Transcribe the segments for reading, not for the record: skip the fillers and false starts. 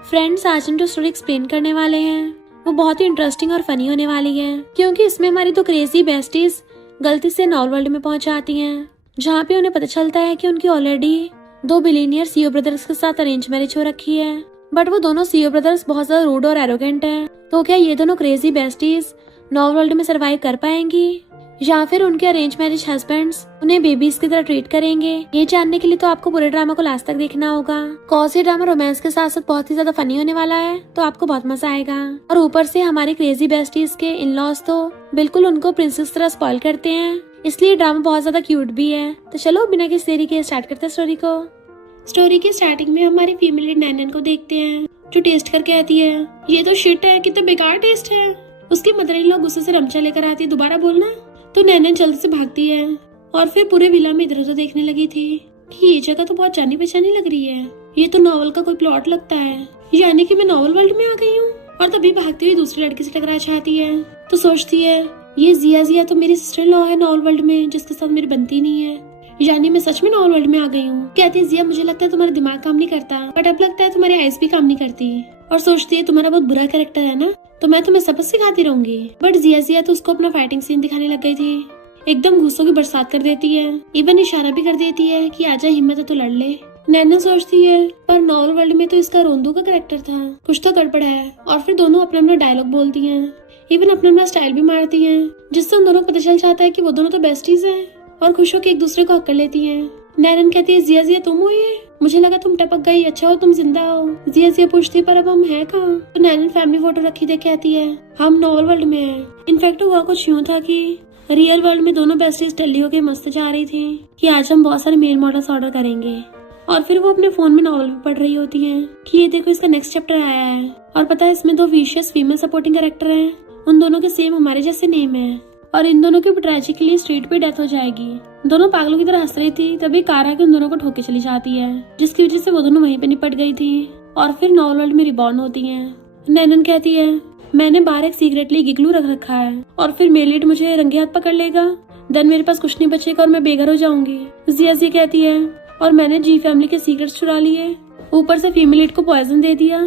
Friends, आज हम जो स्टोरी एक्सप्लेन करने वाले हैं वो बहुत ही इंटरेस्टिंग और फनी होने वाली है, क्योंकि इसमें हमारी दो क्रेजी बेस्टीज गलती से नॉर्थ वर्ल्ड में पहुंच जाती हैं, जहाँ पे उन्हें पता चलता है कि उनकी ऑलरेडी दो बिलीनियर सीईओ ब्रदर्स के साथ अरेंज मैरिज हो रखी है। बट वो दोनों सीईओ ब्रदर्स बहुत ज्यादा रूड और एरोगेंट हैं। तो क्या ये दोनों क्रेजी बेस्टीज नॉर्थ वर्ल्ड में सरवाइव कर पाएंगी, या फिर उनके अरेंज मैरिज हस्बैंड्स उन्हें बेबीज की तरह ट्रीट करेंगे? ये जानने के लिए तो आपको पूरे ड्रामा को लास्ट तक देखना होगा। कौन सी ड्रामा रोमांस के साथ साथ बहुत ही ज्यादा फनी होने वाला है, तो आपको बहुत मजा आएगा। और ऊपर से हमारी क्रेजी बेस्टीज के इन लॉज तो बिल्कुल उनको प्रिंसेस तरह स्पॉइल करते हैं, इसलिए ड्रामा बहुत ज्यादा क्यूट भी है। तो चलो बिना किसी देरी के स्टार्ट करते हैं स्टोरी को। स्टोरी की स्टार्टिंग में हमारी फीमेल लीड नैनन को देखते हैं, जो टेस्ट करके आती है। ये तो शिट है, कितना बेकार टेस्ट है। उसकी मदर इन लॉ गुस्से से रमचा लेकर आती है, दोबारा बोलना। तो नैनन जल्दी से भागती है और फिर पूरे विला में इधर उधर देखने लगी थी कि ये जगह तो बहुत जानी पहचानी लग रही है। ये तो नॉवल का कोई प्लॉट लगता है, यानी कि मैं नॉवल वर्ल्ड में आ गई हूँ। और तभी भागती हुई दूसरी लड़की से टकरा जाती है। तो सोचती है ये जिया तो मेरी सिस्टर इन लॉ है नॉवल वर्ल्ड में, जिसके साथ मेरी बनती नहीं है, यानी मैं सच में नॉवल वर्ल्ड में आ गई हूँ। कहती है जिया, मुझे लगता है तुम्हारा दिमाग काम नहीं करता, बट अब लगता है तुम्हारी आइज भी काम नहीं करती। और सोचती है तुम्हारा बहुत बुरा कैरेक्टर है ना, तो मैं तुम्हें सबक सिखाती रहूंगी। बट जिया तो उसको अपना फाइटिंग सीन दिखाने लग गई थी। एकदम गुस्सों की बरसात कर देती है, इवन इशारा भी कर देती है कि आजा, हिम्मत है तो लड़ ले। नैना सोचती है पर नॉवल वर्ल्ड में तो इसका रोंदू का कैरेक्टर था, कुछ तो गड़बड़ है। और फिर दोनों अपना अपना डायलॉग बोलती हैं, इवन अपना अपना स्टाइल भी मारती हैं, जिससे उन दोनों को पता चल जाता है कि वो दोनों तो बेस्टीज हैं और खुश होकर एक दूसरे को हक कर लेती हैं। नैनन कहती है जिया तुम हो ये, मुझे लगा तुम टपक गई, अच्छा हो तुम जिंदा हो। जिया पूछती पर अब हम है कहाँ? तो नैनन फैमिली फोटो रखी देख कहती है हम नॉवल वर्ल्ड में हैं। इनफैक्ट हुआ कुछ यूँ था कि रियल वर्ल्ड में दोनों बेस्टीज टल्ली होकर मस्त जा रही थी कि आज हम बहुत सारे मेल मॉडल्स ऑर्डर करेंगे। और फिर वो अपने फोन में नॉवल भी पढ़ रही होती हैं कि ये देखो इसका नेक्स्ट चैप्टर आया है, और पता है इसमें दो विशियस फीमेल सपोर्टिंग कैरेक्टर हैं, उन दोनों के सेम हमारे जैसे नेम है, और इन दोनों की ट्रेजिकली स्ट्रीट पे डेथ हो जाएगी। दोनों पागलों की तरह हंस रही थी, तभी कार आके उन दोनों को ठोके चली जाती है, जिसकी वजह से वो दोनों वहीं पे निपट गई थी और फिर नॉवल वर्ल्ड में रिबॉर्न होती हैं। नैनन कहती है मैंने बाहर एक सीक्रेटली गिगलू रख रखा है, और फिर मेलिट मुझे रंगे हाथ पकड़ लेगा, देन मेरे पास कुछ नहीं बचेगा और मैं बेघर हो जाऊंगी। जिया कहती है और मैंने जी फैमिली के सीक्रेट्स चुरा लिए, ऊपर से फीमेल लीड को पॉइजन दे दिया,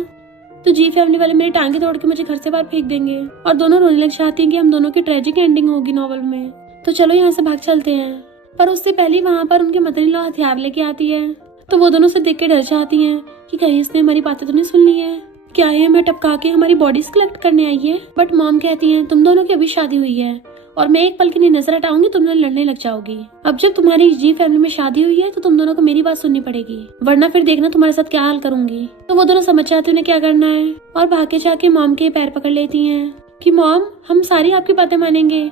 तो जी फैमिली वाले मेरी टांगे तोड़ के मुझे घर से बाहर फेंक देंगे। और दोनों रोने लग जाती हैं कि हम दोनों की ट्रेजिक एंडिंग होगी नॉवल में, तो चलो यहाँ से भाग चलते हैं। पर उससे पहले वहाँ पर उनके मदर इन लॉ हथियार लेके आती है, तो वो दोनों से देख के डर जाती हैं कि कहीं इसने हमारी बातें तो नहीं सुन ली है, क्या है हमें टपका के हमारी बॉडीज कलेक्ट करने आई है। बट मॉम कहती है तुम दोनों की अभी शादी हुई है और मैं एक पल की नहीं नजर हटाऊंगी, तुम दोनों लड़ने लग जाओगी। अब जब तुम्हारी जी फैमिली में शादी हुई है तो तुम दोनों को मेरी बात सुननी पड़ेगी, वरना फिर देखना तुम्हारे साथ क्या हाल करूंगी। तो वो दोनों समझ जाते उन्हें क्या करना है और भाग के जाके मॉम के पैर पकड़ लेती हैं कि मॉम हम सारी आपकी बातें मानेंगे,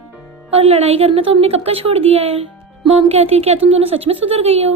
और लड़ाई करना तो हमने कब का छोड़ दिया है। मॉम कहती है क्या तुम दोनों सच में सुधर गई हो,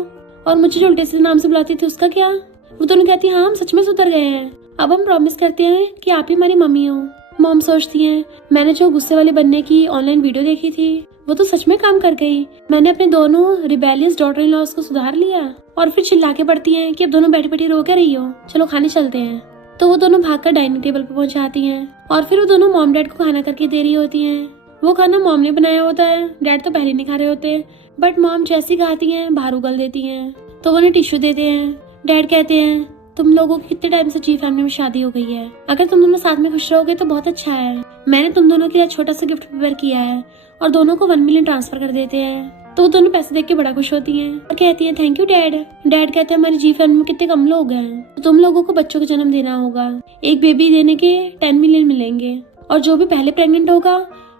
और मुझे जो उल्टे से नाम से बुलाती थी उसका क्या? वो दोनों कहती है हाँ हम सच में सुधर गए हैं, अब हम प्रॉमिस करते हैं कि आप ही हमारी मम्मी हो। मॉम सोचती हैं मैंने जो गुस्से वाले बनने की ऑनलाइन वीडियो देखी थी वो तो सच में काम कर गई, मैंने अपने दोनों रिबेलियस डॉटर इन लॉस को सुधार लिया। और फिर चिल्ला के पड़ती हैं कि अब दोनों बैठी बैठी रो के रही हो, चलो खाने चलते हैं। तो वो दोनों भागकर डाइनिंग टेबल पर पहुंच जाती हैं और फिर वो दोनों मॉम डैड को खाना करके दे रही होती हैं। वो खाना मॉम ने बनाया होता है, डैड तो पहले नहीं खा रहे होते, बट मॉम जैसी खाती हैं बाहर उगल देती हैं, तो वो उन्हें टिश्यू देते हैं। डैड कहते हैं तुम लोगों की कितने टाइम से जी फैमिली में शादी हो गई है, अगर तुम दोनों साथ में खुश रहोगे तो बहुत अच्छा है। मैंने तुम दोनों के लिए छोटा सा गिफ्ट प्रिपेयर किया है, और दोनों को 1 मिलियन ट्रांसफर कर देते हैं। तो वो दोनों पैसे देख के बड़ा खुश होती हैं और कहती हैं थैंक यू डैड। डैड कहते हैं हमारी जी फैमिली में कितने कम लोग हैं, तो तुम लोगों को बच्चों को जन्म देना होगा, एक बेबी देने के 10 मिलियन मिलेंगे, और जो भी पहले प्रेग्नेंट होगा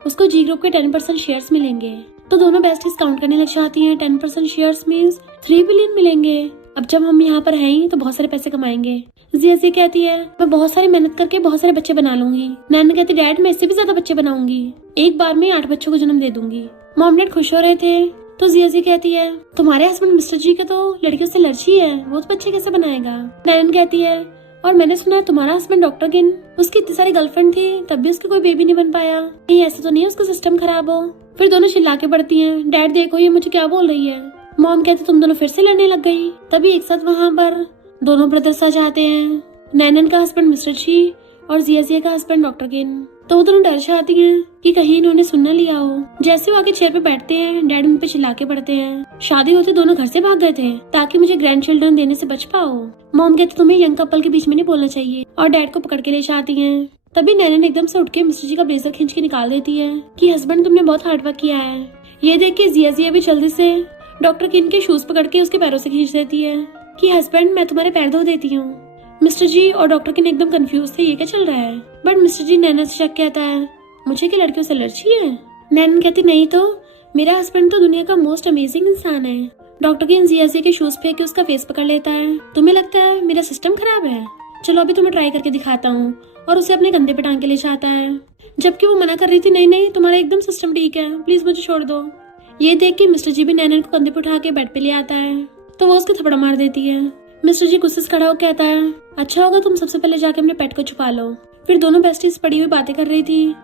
उसको जी ग्रुप के 10% शेयर्स मिलेंगे। तो दोनों बेस्टीज काउंट करने लग जाती हैं, 10% शेयर्स मींस 3 बिलियन मिलेंगे। अब जब हम यहाँ पर हैं तो बहुत सारे पैसे कमाएंगे। जिया कहती है मैं बहुत सारी मेहनत करके बहुत सारे बच्चे बना लूंगी। नैना कहती डैड मैं इससे भी ज्यादा बच्चे बनाऊंगी, एक बार में 8 बच्चों को जन्म दे दूंगी। मॉम डैड खुश हो रहे थे, तो जिया कहती है तुम्हारे हस्बैंड मिस्टर जी का तो लड़कियों से एलर्जी है, वो तो बच्चे कैसे बनाएगा। नैना कहती है और मैंने सुना है तुम्हारा हस्बैंड डॉक्टर गिन, उसकी इतनी सारी गर्लफ्रेंड थी तब भी उसके कोई बेबी नहीं बन पाया, कहीं ऐसा तो नहीं है उसका सिस्टम खराब हो। फिर दोनों चिल्ला के पड़ती हैं डैड देखो ये मुझे क्या बोल रही है। मॉम कहती तुम दोनों फिर से लड़ने लग गई। तभी एक साथ वहाँ पर दोनों ब्रदर्स आ जाते हैं। नैनन का हस्बैंड मिस्टर जी और जिया का हस्बैंड डॉक्टर किन। तो वो दोनों डर जाती हैं कि कहीं इन्होंने सुन न लिया हो। जैसे वो आके चेयर पे बैठते हैं, डैड उन पे चिल्ला के पड़ते हैं, शादी होते दोनों घर से भाग गए थे ताकि मुझे ग्रैंड चिल्ड्रन देने से बच पाओ। मॉम कहते तुम्हें यंग कपल के बीच में नहीं बोलना चाहिए और डैड को पकड़ के ले जाती हैं। तभी नैनन एकदम से उठ के मिस्टर जी का ब्लेजर खींच के निकाल देती है कि हस्बैंड तुमने बहुत हार्ड वर्क किया है। ये देख के जिया भी जल्दी से डॉक्टर किन के शूज पकड़ के उसके पैरों से खींच देती है कि हस्बैंड मैं तुम्हारे पैर धो देती हूँ। मिस्टर जी और डॉक्टर किन एकदम कंफ्यूज थे, ये क्या चल रहा है। बट मिस्टर जी नैनन से शक कहता है मुझे क्या लड़कियों से एलर्जी है। नैनन कहती नहीं तो मेरा हस्बैंड तो दुनिया का मोस्ट अमेजिंग इंसान है। डॉक्टर किन जिया के शूज फेंक के उसका फेस पकड़ लेता है। तुम्हें लगता है मेरा सिस्टम खराब है, चलो अभी तुम्हें ट्राई करके दिखाता हूँ, और उसे अपने कंधे पे टांग के ले जाता है। जबकि वो मना कर रही थी नहीं नहीं तुम्हारा एकदम सिस्टम ठीक है, प्लीज मुझे छोड़ दो। ये देख के मिस्टर जी भी नैनन को कंधे पे उठा के बेड पे ले आता है तो वो उसको थप्पड़ मार देती है। मिस्टर जी गुस्से से खड़ा होकर कहता है अच्छा होगा तुम सबसे पहले जाके अपने पेट को छुपा लो। फिर दोनों बेस्टीज पड़ी हुई बातें कर रही थी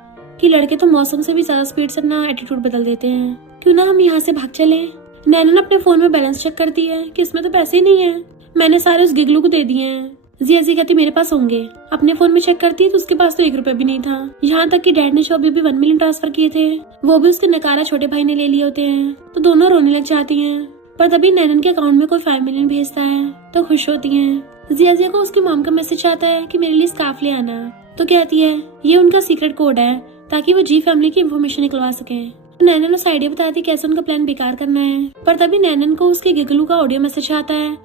कि लड़के तो मौसम से भी ज्यादा स्पीड से अपना एटीट्यूड बदल देते हैं, क्यों ना हम यहाँ से भाग चले। नैनन अपने फोन में बैलेंस चेक करती है कि इसमें तो पैसे ही नहीं है, मैंने सारे उस गिगलू को दे दिए हैं। जिया कहती मेरे पास होंगे। अपने फोन में चेक करती है तो उसके पास तो 1 रुपए भी नहीं था। यहाँ तक कि डैड ने जो अभी भी 1 मिलियन ट्रांसफर किए थे वो भी उसके नकारा छोटे भाई ने ले लिए होते हैं। तो दोनों रोने लग जाती हैं। पर तभी नैनन के अकाउंट में कोई 5 मिलियन भेजता है तो खुश होती हैं। जिया को उसकी मॉम का मैसेज आता है कि मेरे लिए स्कार्फ ले आना। तो कहती है ये उनका सीक्रेट कोड है ताकि वो जी फैमिली की इन्फॉर्मेशन निकलवा सके। तो नैनन उस आइडिया बताती कैसे उनका प्लान बेकार करना है। पर तभी नैनन को उसके गिगलू का ऑडियो मैसेज आता है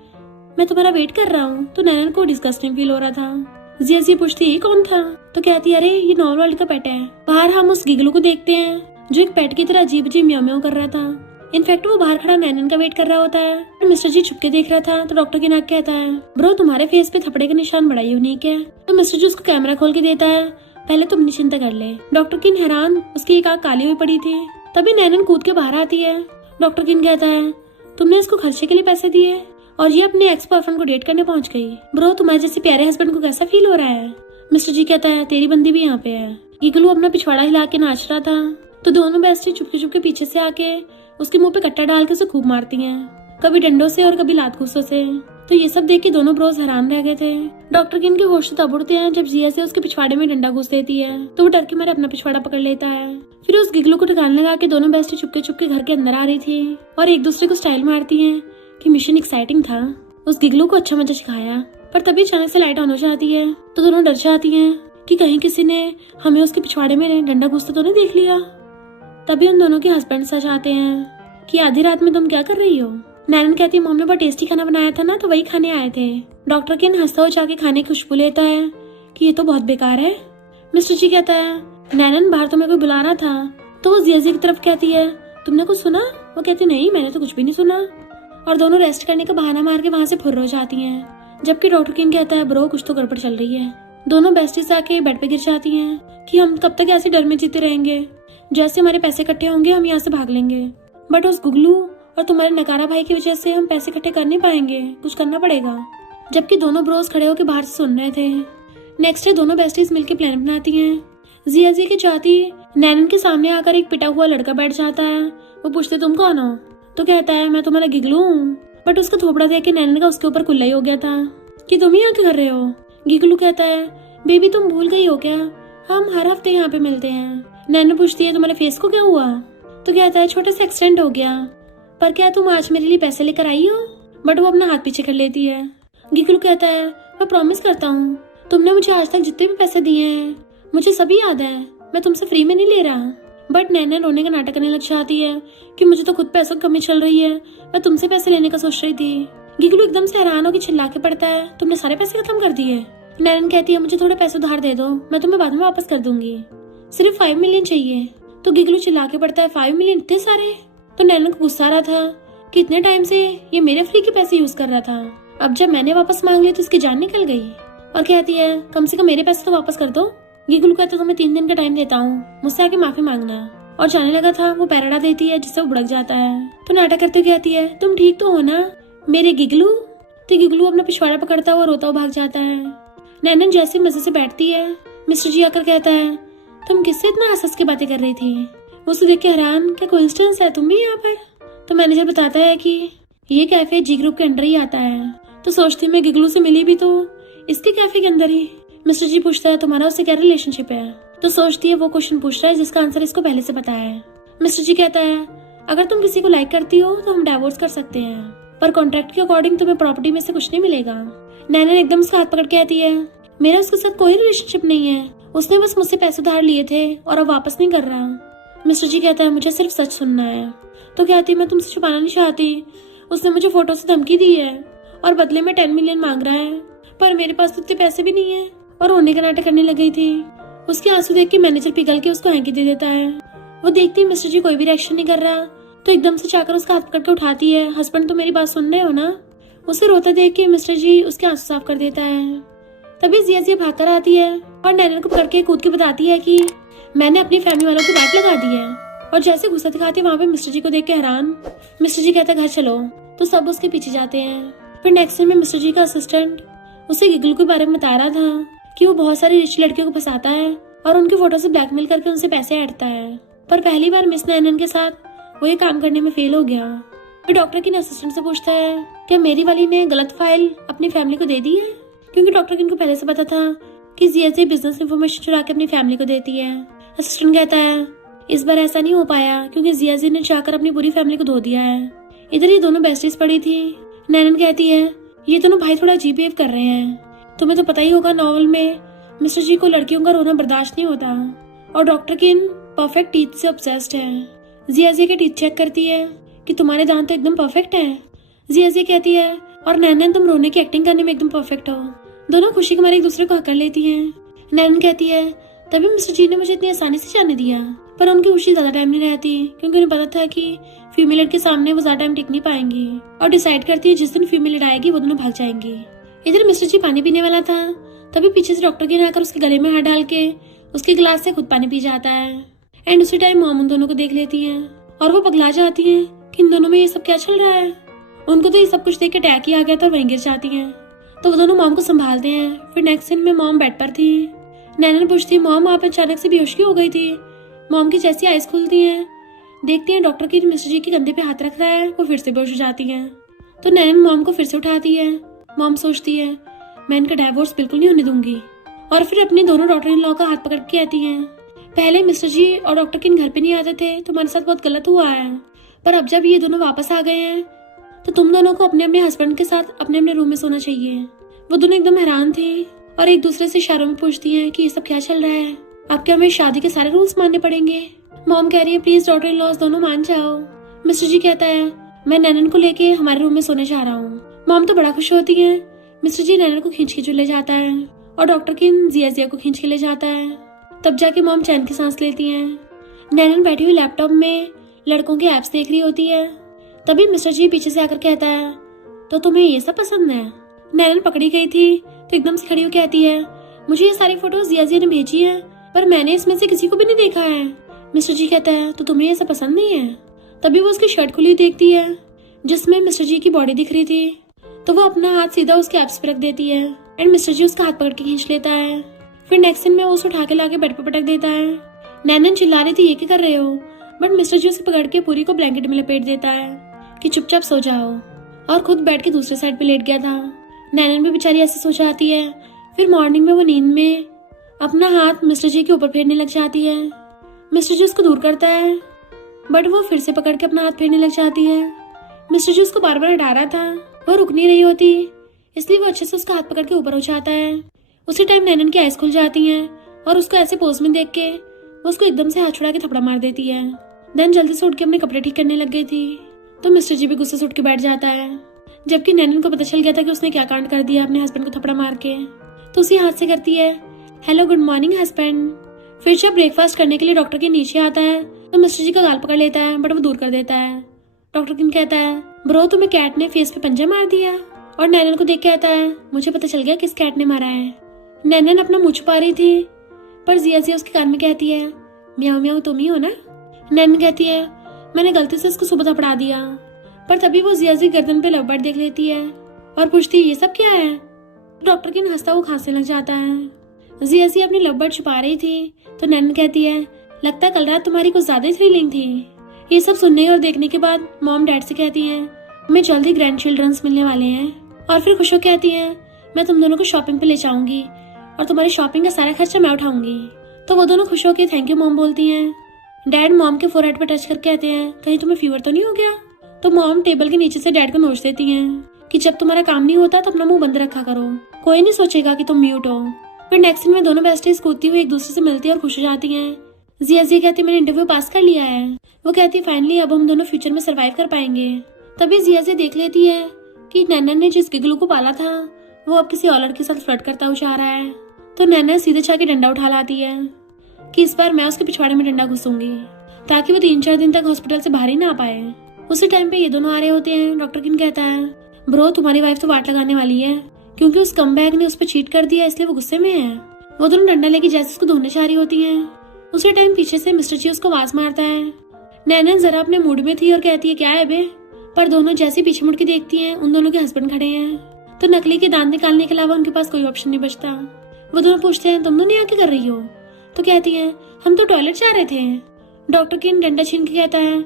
मैं तुम्हारा वेट कर रहा हूँ। तो नैनन को डिस्गस्टिंग फील हो रहा था। जिया पूछती ये कौन था। तो कहती है अरे ये नॉर्मल वर्ल्ड का पेट है। बाहर हम उस गिगलू को देखते हैं जो एक पेट की तरह अजीब अजीब म्याऊ म्याऊ कर रहा था। इनफैक्ट वो बाहर खड़ा नैनन का वेट कर रहा होता है। मिस्टर जी छुप के देख रहा था। तो डॉक्टर की नाक कहता है ब्रो तुम्हारे फेस पे थपड़े का निशान बड़ा यूनिक है। तो मिस्टर जी उसको कैमरा खोल के देता है पहले तुम चिंता कर ले। डॉक्टर किन हैरान, उसकी एक आंख काली हुई पड़ी थी। तभी नैनन कूद के बाहर आती है। डॉक्टर किन कहता है तुमने इसको खर्चे के लिए पैसे दिए और ये अपने एक्स बॉयफ्रेंड को डेट करने पहुंच गई। ब्रो तुम्हारे जैसे प्यारे हस्बैंड को कैसा फील हो रहा है। मिस्टर जी कहता है तेरी बंदी भी यहाँ पे है। गिगलू अपना पिछवाड़ा हिला के नाच रहा था। तो दोनों बेस्टी चुपके पीछे से आके उसके मुंह पे कट्टा डाल के उसे खूब मारती हैं, कभी डंडों से और कभी लात घूसों से। तो ये सब देख के दोनों ब्रोज हैरान रह गए थे। डॉक्टर किन के होश तब उड़ते हैं जब जिया से उसके पिछवाड़े में डंडा घुस देती है। तो वो डर के मारे अपना पिछवाड़ा पकड़ लेता है। फिर उस गिगलू को ठिकाने लगा के दोनों बेस्टी चुपके घर के अंदर आ रही थी और एक दूसरे को स्टाइल मारती है कि मिशन एक्साइटिंग था। उस गिगलू को अच्छा मजा सिखाया। पर तभी अचानक से लाइट ऑन हो जाती है तो दोनों डर जाती हैं कि कहीं किसी ने हमें उसके पिछवाड़े में डंडा घुसते तो नहीं देख लिया। तभी उन दोनों के हस्बैंड सच आते हैं कि आधी रात में तुम क्या कर रही हो। नैनन कहती है मॉम ने बहुत टेस्टी खाना बनाया था ना तो वही खाने आए थे। डॉक्टर किन हंसता हुआ जाके खाने की खुशबू लेता है कि ये तो बहुत बेकार है। मिस्टर जी कहता है नैनन बाहर तुम्हें कोई बुला रहा था। तो वो जिया की तरफ कहती है तुमने कुछ सुना। वो कहती नहीं मैंने तो कुछ भी नहीं सुना। और दोनों रेस्ट करने का बहाना मार के वहाँ से फुर्र हो जाती हैं। जबकि डॉक्टर किन कहता है ब्रो कुछ तो गड़बड़ चल रही है। दोनों बेस्टीज आके बेड पे गिर जाती हैं कि हम कब तक ऐसे डर में जीते रहेंगे, जैसे हमारे पैसे इकट्ठे होंगे हम यहाँ से भाग लेंगे। बट उस गुगलू और तुम्हारे नकारा भाई की वजह से हम पैसे इकट्ठे कर नहीं पाएंगे, कुछ करना पड़ेगा। जबकि दोनों ब्रोस खड़े होकर बाहर से सुन रहे थे। नेक्स्ट डे दोनों बेस्टीज मिलकर प्लान बनाती हैं। जिया की चाहती नैनन के सामने आकर एक पिटा हुआ लड़का बैठ जाता है। वो पूछते तुम कौन हो। तो कहता है मैं तुम्हारा गिगलू हूँ। बट उसका थोपड़ा देख के नैनन का उसके ऊपर कुल्ला ही हो गया था कि तुम ही यहाँ क्या कर रहे हो। गिगलू कहता है बेबी तुम भूल गई हो क्या, हम हर हफ्ते यहाँ पे मिलते हैं। नैनन पूछती है तुम्हारे फेस को क्या हुआ। तो कहता है छोटा सा एक्सीडेंट हो गया, पर क्या तुम आज मेरे लिए पैसे लेकर आई हो। बट वो अपना हाथ पीछे कर लेती है। गिगलू कहता है मैं प्रॉमिस करता हूँ तुमने मुझे आज तक जितने भी पैसे दिए हैं मुझे सभी याद है, मैं तुमसे फ्री में नहीं ले रहा। बट नैनन रोने का नाटक करने लग जाती है कि मुझे तो खुद पैसों की कमी चल रही है, मैं तुमसे पैसे लेने का सोच रही थी। गिगलू एकदम से हैरान होकर चिल्ला के पड़ता है तुमने सारे पैसे खत्म कर दिए। नैनन कहती है मुझे थोड़े पैसे उधार दे दो, मैं तुम्हें बाद में वापस कर दूंगी, सिर्फ 5 मिलियन चाहिए। तो गिगलू चिल्ला के पड़ता है 5 मिलियन इतने सारे। तो नैनन को गुस्सा आ रहा था कि इतने टाइम से ये मेरे फ्री के पैसे यूज कर रहा था, अब जब मैंने वापस मांग लिया तो इसकी जान निकल गई। और कहती है कम से कम मेरे पैसे तो वापस कर दो। गिगलू कहता है तुम्हें 3 दिन का टाइम देता हूँ, मुझसे आके माफी मांगना। और जाने लगा था वो पैराडा देती है जिससे वो भड़क जाता है। तो नाटक करते हुए कहती है तुम ठीक तो हो ना मेरे गिगलू। तो गिगलू अपना पिछवाड़ा पकड़ता हुआ रोता हुआ भाग जाता है। नैनन जैसे मजे से बैठती है मिस्टर जी आकर कहता है तुम किससे इतना हंस के बातें कर रही थी। उसे देख के हैरान क्या कोइंसिडेंस है तुम भी यहाँ पर। तो मैनेजर बताता है कि ये कैफे जी ग्रुप के अंडर ही आता है। तो सोचती मैं गिगलू से मिली भी तो इसके कैफे के अंदर ही। मिस्टर जी पूछता है तुम्हारा उससे क्या रिलेशनशिप है, तो सोचती है वो क्वेश्चन पूछ रहा है जिसका आंसर इसको पहले से पता है। मिस्टर जी कहता है अगर तुम किसी को लाइक करती हो तो हम डाइवोर्स कर सकते हैं, पर कॉन्ट्रैक्ट के अकॉर्डिंग तुम्हें प्रॉपर्टी में से कुछ नहीं मिलेगा। नैनन एकदम उसका हाथ पकड़ के कहती है मेरा उसके साथ कोई रिलेशनशिप नहीं है, उसने बस मुझसे पैसे उधार लिए थे और अब वापस नहीं कर रहा। मिस्टर जी कहता है मुझे सिर्फ सच सुनना है। तो कहती मैं तुमसे छुपाना नहीं चाहती, उसने मुझे फोटो से धमकी दी है और बदले में 10 मिलियन मांग रहा है, पर मेरे पास तो इतने पैसे भी नहीं है। और रोने का नाटक करने लग गई थी। उसके आंसू देख के मैनेजर पिघल के उसको हैंकी दे देता है। वो देखती है मिस्टर जी कोई भी रिएक्शन नहीं कर रहा, तो एकदम से जाकर उसका हाथ पकड़ के उठाती है, हस्बैंड तो मेरी बात सुन रहे हो ना। उसे रोता देख के मिस्टर जी उसके आंसू साफ कर देता है। तभी जिया भागकर आती है और नैनन को पकड़ के कूद के बताती है कि मैंने अपनी फैमिली वालों की बात लगा दी है। और जैसे गुस्सा दिखाती है वहाँ पे मिस्टर जी को देख के हैरान। मिस्टर जी कहता है घर चलो, तो सब उसके पीछे जाते हैं। फिर नेक्स्ट टाइम में मिस्टर जी का असिस्टेंट उसे गिगल के बारे में बता रहा था कि वो बहुत सारी रिच लड़कियों को फंसाता है और उनकी फोटो से ब्लैकमेल करके उनसे पैसे हटता है। पर पहली बार मिस नैनन के साथ वो ये काम करने में फेल हो गया। फिर डॉक्टर किन असिस्टेंट से पूछता है क्या मेरी वाली ने गलत फाइल अपनी फैमिली को दे दी है, क्योंकि डॉक्टर किन को पहले से पता था कि जिया बिजनेस इंफॉर्मेशन चुरा के अपनी फैमिली को देती है। असिस्टेंट कहता है इस बार ऐसा नहीं हो पाया क्योंकि जिया ने चाहकर अपनी पूरी फैमिली को धो दिया है। इधर ये दोनों बेस्टीज पड़ी थी। नैनन कहती है ये दोनों भाई थोड़ा अजीब बिहेव कर रहे हैं, तुम्हें तो पता ही होगा नॉवल में मिस्टर जी को लड़कियों का रोना बर्दाश्त नहीं होता और डॉक्टर किन परफेक्ट टीथ से ऑब्सेस्ड है। जिया के टीथ चेक करती है कि तुम्हारे दांत तो एकदम परफेक्ट है। जिया कहती है और नैनन तुम रोने की एक्टिंग करने में एकदम परफेक्ट हो। दोनों खुशी के मारे एक दूसरे को हक कर लेती हैं। नैनन कहती है तभी मिस्टर जी ने मुझे इतनी आसानी से जाने दिया, पर उनकी खुशी ज्यादा टाइम नहीं रहती क्योंकि उन्हें पता था कि फीमेल के सामने वो ज्यादा टाइम टिक नहीं पाएंगी और डिसाइड करती है जिस दिन फीमेल आएगी वो दोनों भाग जाएंगी। इधर मिस्टर जी पानी पीने वाला था, तभी पीछे से डॉक्टर के आकर उसके गले में हाथ डाल के उसके गिलास से खुद पानी पी जाता है। एंड उसी टाइम मॉम उन दोनों को देख लेती है और वो पगला जाती है कि इन दोनों में ये सब क्या चल रहा है। उनको तो ये सब कुछ देख के अटैक ही आ गया था और वहीं गिर जाती हैं। तो वो दोनों मॉम को संभालते हैं। फिर नेक्स्ट सीन में मॉम बेड पर थी। नैनन पूछती मॉम आप अचानक से बेहोश क्यों हो गई थी। मॉम की जैसी आइज खुलती हैं, देखती हैं डॉक्टर की मिस्टर जी के कंधे पे हाथ रख रहा है, वो फिर से बेहोश हो जाती हैं। तो नैनन मॉम को फिर से उठाती है। मॉम सोचती है मैं इनका डाइवोर्स बिल्कुल नहीं होने दूंगी, और फिर अपने दोनों डॉटर इन लॉ का हाथ पकड़ के कहती हैं पहले मिस्टर जी और डॉक्टर किन घर पे नहीं आते थे तो हमारे साथ बहुत गलत हुआ है, पर अब जब ये दोनों वापस आ गए हैं तो तुम दोनों को अपने अपने हस्बैंड के साथ अपने अपने रूम में सोना चाहिए। वो दोनों एकदम हैरान थे और एक दूसरे से इशारों में पूछती हैं कि ये सब क्या चल रहा है, अब क्या हमें शादी के सारे रूल्स मानने पड़ेंगे। मॉम कह रही है प्लीज डॉटर इन लॉज दोनों मान जाओ। मिस्टर जी कहता है मैं नैनन को लेके हमारे रूम में सोने जा रहा हूँ। मॉम तो बड़ा खुश होती है। मिस्टर जी नैनन को खींच के जो ले जाता है और डॉक्टर किन जिया को खींच के ले जाता है। तब जाके मॉम चैन की सांस लेती हैं। नैनन बैठी हुई लैपटॉप में लड़कों के एप्स देख रही होती है। तभी मिस्टर जी पीछे से आकर कहता है तो तुम्हें ये सब पसंद है। नैनन पकड़ी गई थी तो एकदम से खड़ी हो कहती है मुझे ये सारी फोटोज जिया ने भेजी है, पर मैंने इसमें से किसी को भी नहीं देखा है। मिस्टर जी कहता है तो तुम्हें ये सब पसंद नहीं है। तभी वो उसकी शर्ट खुली देखती है जिसमें मिस्टर जी की बॉडी दिख रही थी, तो वो अपना हाथ सीधा उसके एप्स पे रख देती है एंड मिस्टर जी उसका हाथ पकड़ के खींच लेता है। फिर नेक्स्ट सीन में वो उसे उठा के लाके बेड पे पटक देता है। नैनन चिल्ला रही थी ये क्या कर रहे हो, बट मिस्टर जी उसे पकड़ के पूरी को ब्लैंकेट में लपेट देता है कि चुपचाप सो जाओ, और खुद बेड के दूसरे साइड पे लेट गया था। नैनन भी बेचारी ऐसे सो जाती है। फिर मॉर्निंग में वो नींद में अपना हाथ मिस्टर जी के ऊपर फेरने लग जाती है। मिस्टर जी उसको दूर करता है बट वो फिर से पकड़ के अपना हाथ फेरने लग जाती है। मिस्टर जी उसको बार बार हटा रहा था, वो रुक नहीं रही होती, इसलिए वो अच्छे से उसका हाथ पकड़ के ऊपर हो जाता है। उसी टाइम नैनन की आइज खुल जाती हैं और उसको ऐसे पोज में देख के वो उसको एकदम से हाथ छुड़ा के थपड़ा मार देती है। देन जल्दी से उठ के अपने कपड़े ठीक करने लग गई थी, तो मिस्टर जी भी गुस्से से उठ के बैठ जाता है। जबकि नैनन को पता चल गया था कि उसने क्या कांड कर दिया अपने हस्बैंड को थपड़ा मार के, तो उसी हाथ से करती है हेलो गुड मॉर्निंग हस्बैंड। फिर जब ब्रेकफास्ट करने के लिए डॉक्टर के नीचे आता है तो मिस्टर जी का गाल पकड़ लेता है बट वो दूर कर देता है। डॉक्टर किन कहता है ब्रो तुम्हें कैट ने फेस पे पंजा मार दिया, और नैनन को देख के आता है मुझे पता चल गया किस कैट ने मारा है। नैनन अपना मुंह छुपा रही थी पर जिया उसके कान में कहती है म्याऊ म्याऊ तुम ही हो ना। नैनन कहती है मैंने गलती से उसको सुबह थपड़ा दिया, पर तभी वो जिया गर्दन पे लव बर्ड देख लेती है और पूछती है ये सब क्या है। डॉक्टर किन हंसता वो खांसने लग जाता है। जिया अपनी लव बर्ड छुपा रही थी तो नैनन कहती है लगता कल रात तुम्हारी कुछ ज्यादा ही थ्रिलिंग थी। ये सब सुनने और देखने के बाद मॉम डैड से कहती हैं हमें जल्दी ग्रैंड चिल्ड्रंस मिलने वाले हैं, और फिर खुश हो कहती हैं मैं तुम दोनों को शॉपिंग पे ले जाऊंगी और तुम्हारी शॉपिंग का सारा खर्चा मैं उठाऊंगी। तो वो दोनों खुश होकर थैंक यू मॉम बोलती हैं। डैड मॉम के फोरहेड पर टच करके कहते हैं कहीं तुम्हें फीवर तो नहीं हो गया। तो मॉम टेबल के नीचे से डैड को नोच देती हैं कि जब तुम्हारा काम नहीं होता तो अपना मुंह बंद रखा करो, कोई नहीं सोचेगा कि तुम म्यूट हो। फिर नेक्स्ट सीन में दोनों बेस्टीज कूदती हुई एक दूसरे से मिलती है और खुश हो जाती हैं। जिया कहती है मैंने इंटरव्यू पास कर लिया है। वो कहती है फाइनली अब हम दोनों फ्यूचर में सरवाइव कर पाएंगे। तभी जिया देख लेती है कि नैना ने जिस गिगलू को पाला था वो अब किसी और लड़के के साथ फ्लर्ट करता हुआ जा रहा है। तो नैना सीधे छाके डंडा उठा लाती है कि इस बार मैं उसके पिछवाड़े में डंडा घुसूंगी ताकि वो 3-4 दिन तक हॉस्पिटल से बाहर ही ना आ पाए। उसी टाइम पे ये दोनों आ रहे होते हैं। डॉक्टर किन कहता है ब्रो तुम्हारी वाइफ तो वाट लगाने वाली है क्योंकि उस कमबैक ने उस पर चीट कर दिया, इसलिए वो गुस्से में है। वो दोनों डंडा लेके जैसे उसको धोने चाह रही होती हैं। उसी टाइम पीछे से मिस्टर जी उसको आवाज मारता है। नैना जरा अपने मूड में थी और कहती है क्या है बे, पर दोनों जैसे पीछे मुड़ के देखती हैं उन दोनों के हस्बैंड खड़े हैं। तो नकली के दांत निकालने के अलावा उनके पास कोई ऑप्शन नहीं बचता। वो दोनों पूछते हैं तुम दोनों यहाँ क्या कर रही हो। तो कहती है हम तो टॉयलेट जा रहे थे। डॉक्टर किन डंडा छीन के कहता है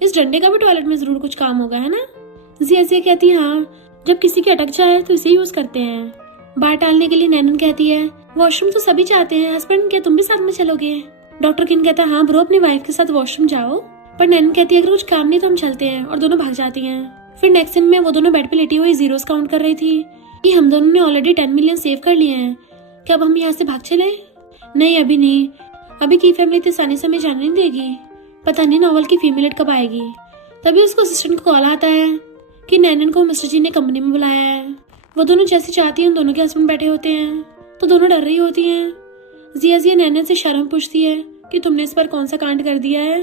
इस डंडे का भी टॉयलेट में जरूर कुछ काम होगा है ना। जिया कहती है हाँ, जब किसी की अटक जाए तो इसे यूज करते हैं। बाहर टालने के लिए नैनन कहती है वॉशरूम तो सभी चाहते हैं, हस्बैंड क्या तुम भी साथ में चलोगे। डॉक्टर किन कहता है हाँ ब्रो अपनी वाइफ के साथ वॉशरूम जाओ। पर नैनन कहती है अगर कुछ काम नहीं तो हम चलते हैं, और दोनों भाग जाती हैं। फिर नेक्स्ट सीन में वो दोनों बेड पे लेटी हुई जीरोस काउंट कर रही थी कि हम दोनों ने ऑलरेडी 10 मिलियन सेव कर लिए हैं, क्या अब हम यहाँ से भाग चले। नहीं अभी नहीं, अभी की फैमिली इतनी आसानी से हमें जाने नहीं देगी, पता नहीं नॉवल की फीमेल कब आएगी। तभी उसको असिस्टेंट को कॉल आता है कि नैनन को मिस्टर जी ने कंपनी में बुलाया है। वो दोनों जैसे चाहती हैं उन दोनों के हस्बैंड बैठे होते हैं। तो दोनों डर रही होती हैं। जिया नैनन से शर्म पूछती है कि तुमने इस बार कौन सा कांड कर दिया है।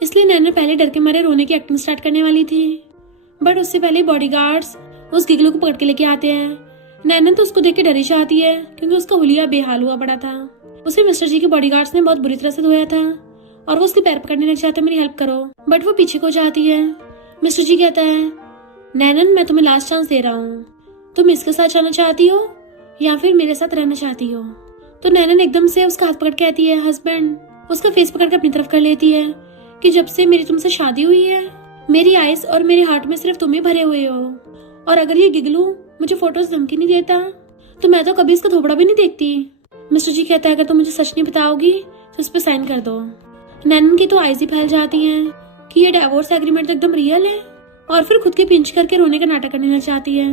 इसलिए नैनन पहले डर के मारे रोने की एक्टिंग स्टार्ट करने वाली थी, बट उससे पहले बॉडीगार्ड्स उस गिगलू को पकड़ के लेके आते हैं। नैनन तो उसको देख के डरी जाती है क्योंकि उसका हुलिया बेहाल हुआ पड़ा था। उसे मिस्टर जी के बॉडीगार्ड्स ने बहुत बुरी तरह से धोया था और वो उसके पैर पकड़ने लग जाता है मेरी हेल्प करो, बट वो पीछे को जाती है। मिस्टर जी कहता है नैनन मैं तुम्हें लास्ट चांस दे रहा हूँ, तुम इसके साथ जाना चाहती हो या फिर मेरे साथ रहना चाहती हो। तो नैनन एकदम से उसका हाथ पकड़ के कहती है हस्बैंड, उसका फेस पकड़ के अपनी तरफ कर लेती है कि जब से मेरी तुमसे शादी हुई है मेरी आइस और मेरे हार्ट में सिर्फ तुम ही भरे हुए हो, और अगर ये गिगलू मुझे फोटोज धमकी नहीं देता तो मैं तो कभी इसका थोपड़ा भी नहीं देखती। मिस्टर जी कहता है अगर तुम मुझे सच नहीं बताओगी तो इस पे साइन कर दो। नैनन की तो आइज ही फैल जाती हैं कि ये डिवोर्स एग्रीमेंट तो एकदम रियल है, और फिर खुद के पिंच करके रोने का नाटक करने लग जाती है।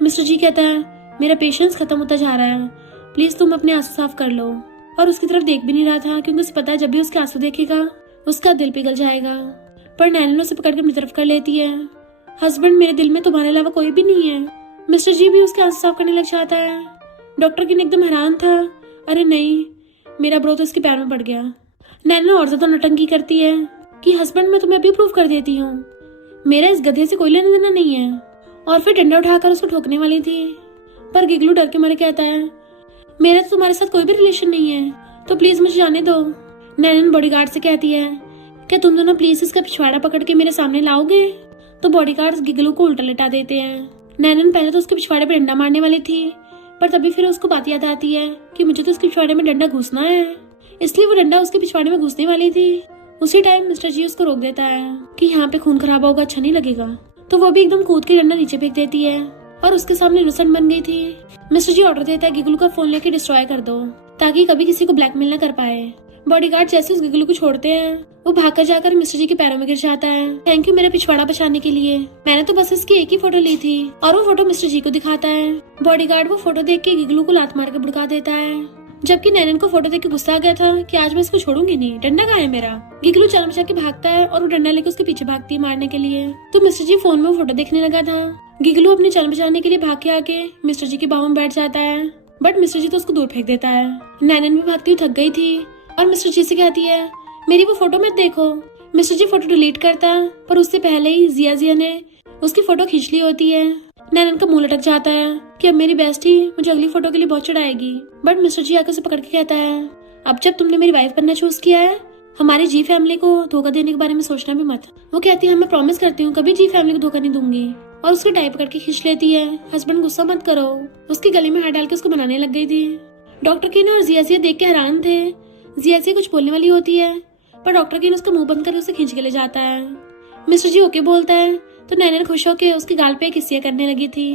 मिस्टर जी कहता है मेरा पेशेंस खत्म होता जा रहा है, प्लीज तुम अपने आंसू साफ कर लो। और उसकी तरफ देख भी नहीं रहा था क्योंकि उसे पता है जब भी उसके आंसू देखेगा उसका दिल पिघल जाएगा। पर नैनन उसे पकड़ के अपनी तरफ कर लेती है। हस्बैंड मेरे दिल में तुम्हारे अलावा कोई भी नहीं है। मिस्टर जी भी उसके आंसू साफ करने लग जाता है। डॉक्टर किन एकदम हैरान था, अरे नहीं मेरा ब्रो तो इसके पैर में पड़ गया। नैनन और ज्यादा नौटंकी करती है कि हस्बैंड मैं तुम्हें अभी प्रूव कर देती हूँ, मेरा इस गधे से कोई लेना देना नहीं है। और फिर डंडा उठाकर उसको ठोकने वाली थी, पर गिगलू डर के मारे कहता है मेरा तो तुम्हारे साथ कोई भी रिलेशन नहीं है, तो प्लीज मुझे जाने दो। नैनन बॉडीगार्ड से कहती है क्या तुम दोनों प्लीज इसका पिछवाड़ा पकड़ के मेरे सामने लाओगे। तो बॉडीगार्ड्स गिगलू को उल्टा लेटा देते हैं। नैनन पहले तो उसके पिछवाड़े पे डंडा मारने वाली थी, पर तभी फिर उसको बात याद आती है कि मुझे तो उसके पिछवाड़े में डंडा घुसना है, इसलिए वो डंडा उसके पिछवाड़े में घुसने वाली थी। उसी टाइम मिस्टर जी उसको रोक देता है कि यहाँ पे खून खराब होगा, अच्छा नहीं लगेगा। तो वो भी एकदम कूद के डंडा नीचे फेंक देती है और उसके सामने इनोसेंट बन गई थी। मिस्टर जी ऑर्डर देता है गिगलू का फोन लेके डिस्ट्रॉय कर दो ताकि कभी किसी को ब्लैकमेल न कर पाए। बॉडीगार्ड जैसे उस गिगलू को छोड़ते हैं वो भागकर जाकर मिस्टर जी के पैरों में गिर जाता है। थैंक यू मेरा पिछवाड़ा बचाने के लिए, मैंने तो बस इसकी एक ही फोटो ली थी। और वो फोटो मिस्टर जी को दिखाता है। बॉडीगार्ड वो फोटो देख के गिगलू को लात मार के भड़का देता है, जबकि नैनन को फोटो देख के गुस्सा आ गया था कि आज मैं इसको छोड़ूंगी नहीं, डंडा कहाँ है मेरा। गिगलू चल मचा के भागता है और वो डंडा लेके उसके पीछे भागती है मारने के लिए। तो मिस्टर जी फोन में वो फोटो देखने लगा था। गिगलू अपने चल बचाने के लिए भाग के आके मिस्टर जी की बाहों में बैठ जाता है, बट मिस्टर जी तो उसको दूर फेंक देता है। नैनन भी भागती हुई थक गई थी और मिस्टर जी से कहती है मेरी वो फोटो मत देखो। मिस्टर जी फोटो डिलीट करता पर उससे पहले ही जिया ने उसकी फोटो खींच ली होती है। नैनन का मुंह लटक जाता है कि अब मेरी बेस्टी मुझे अगली फोटो के लिए बहुत चढ़ाएगी, बट मिस्टर जी आकर उसे पकड़ के कहता है अब जब तुमने मेरी वाइफ बनना चूज किया है हमारी जी फैमिली को धोखा देने के बारे में सोचना भी मत। वो कहती है मैं प्रॉमिस करती हूँ कभी जी फैमिली को धोखा नहीं दूंगी, और उसकी टाई पकड़ के खींच लेती है। हस्बैंड गुस्सा मत करो, उसके गले में हाथ डाल के उसको बनाने लग गई थी। डॉक्टर किन और जिया देख के हैरान थे। जिया कुछ बोलने वाली होती है पर डॉक्टर किन उसका मुंह बंद करके उसे खींच के ले जाता है। मिस्टर जी ओके बोलता है तो नैनन खुश होके उसके गाल पे किस्सियां करने लगी थी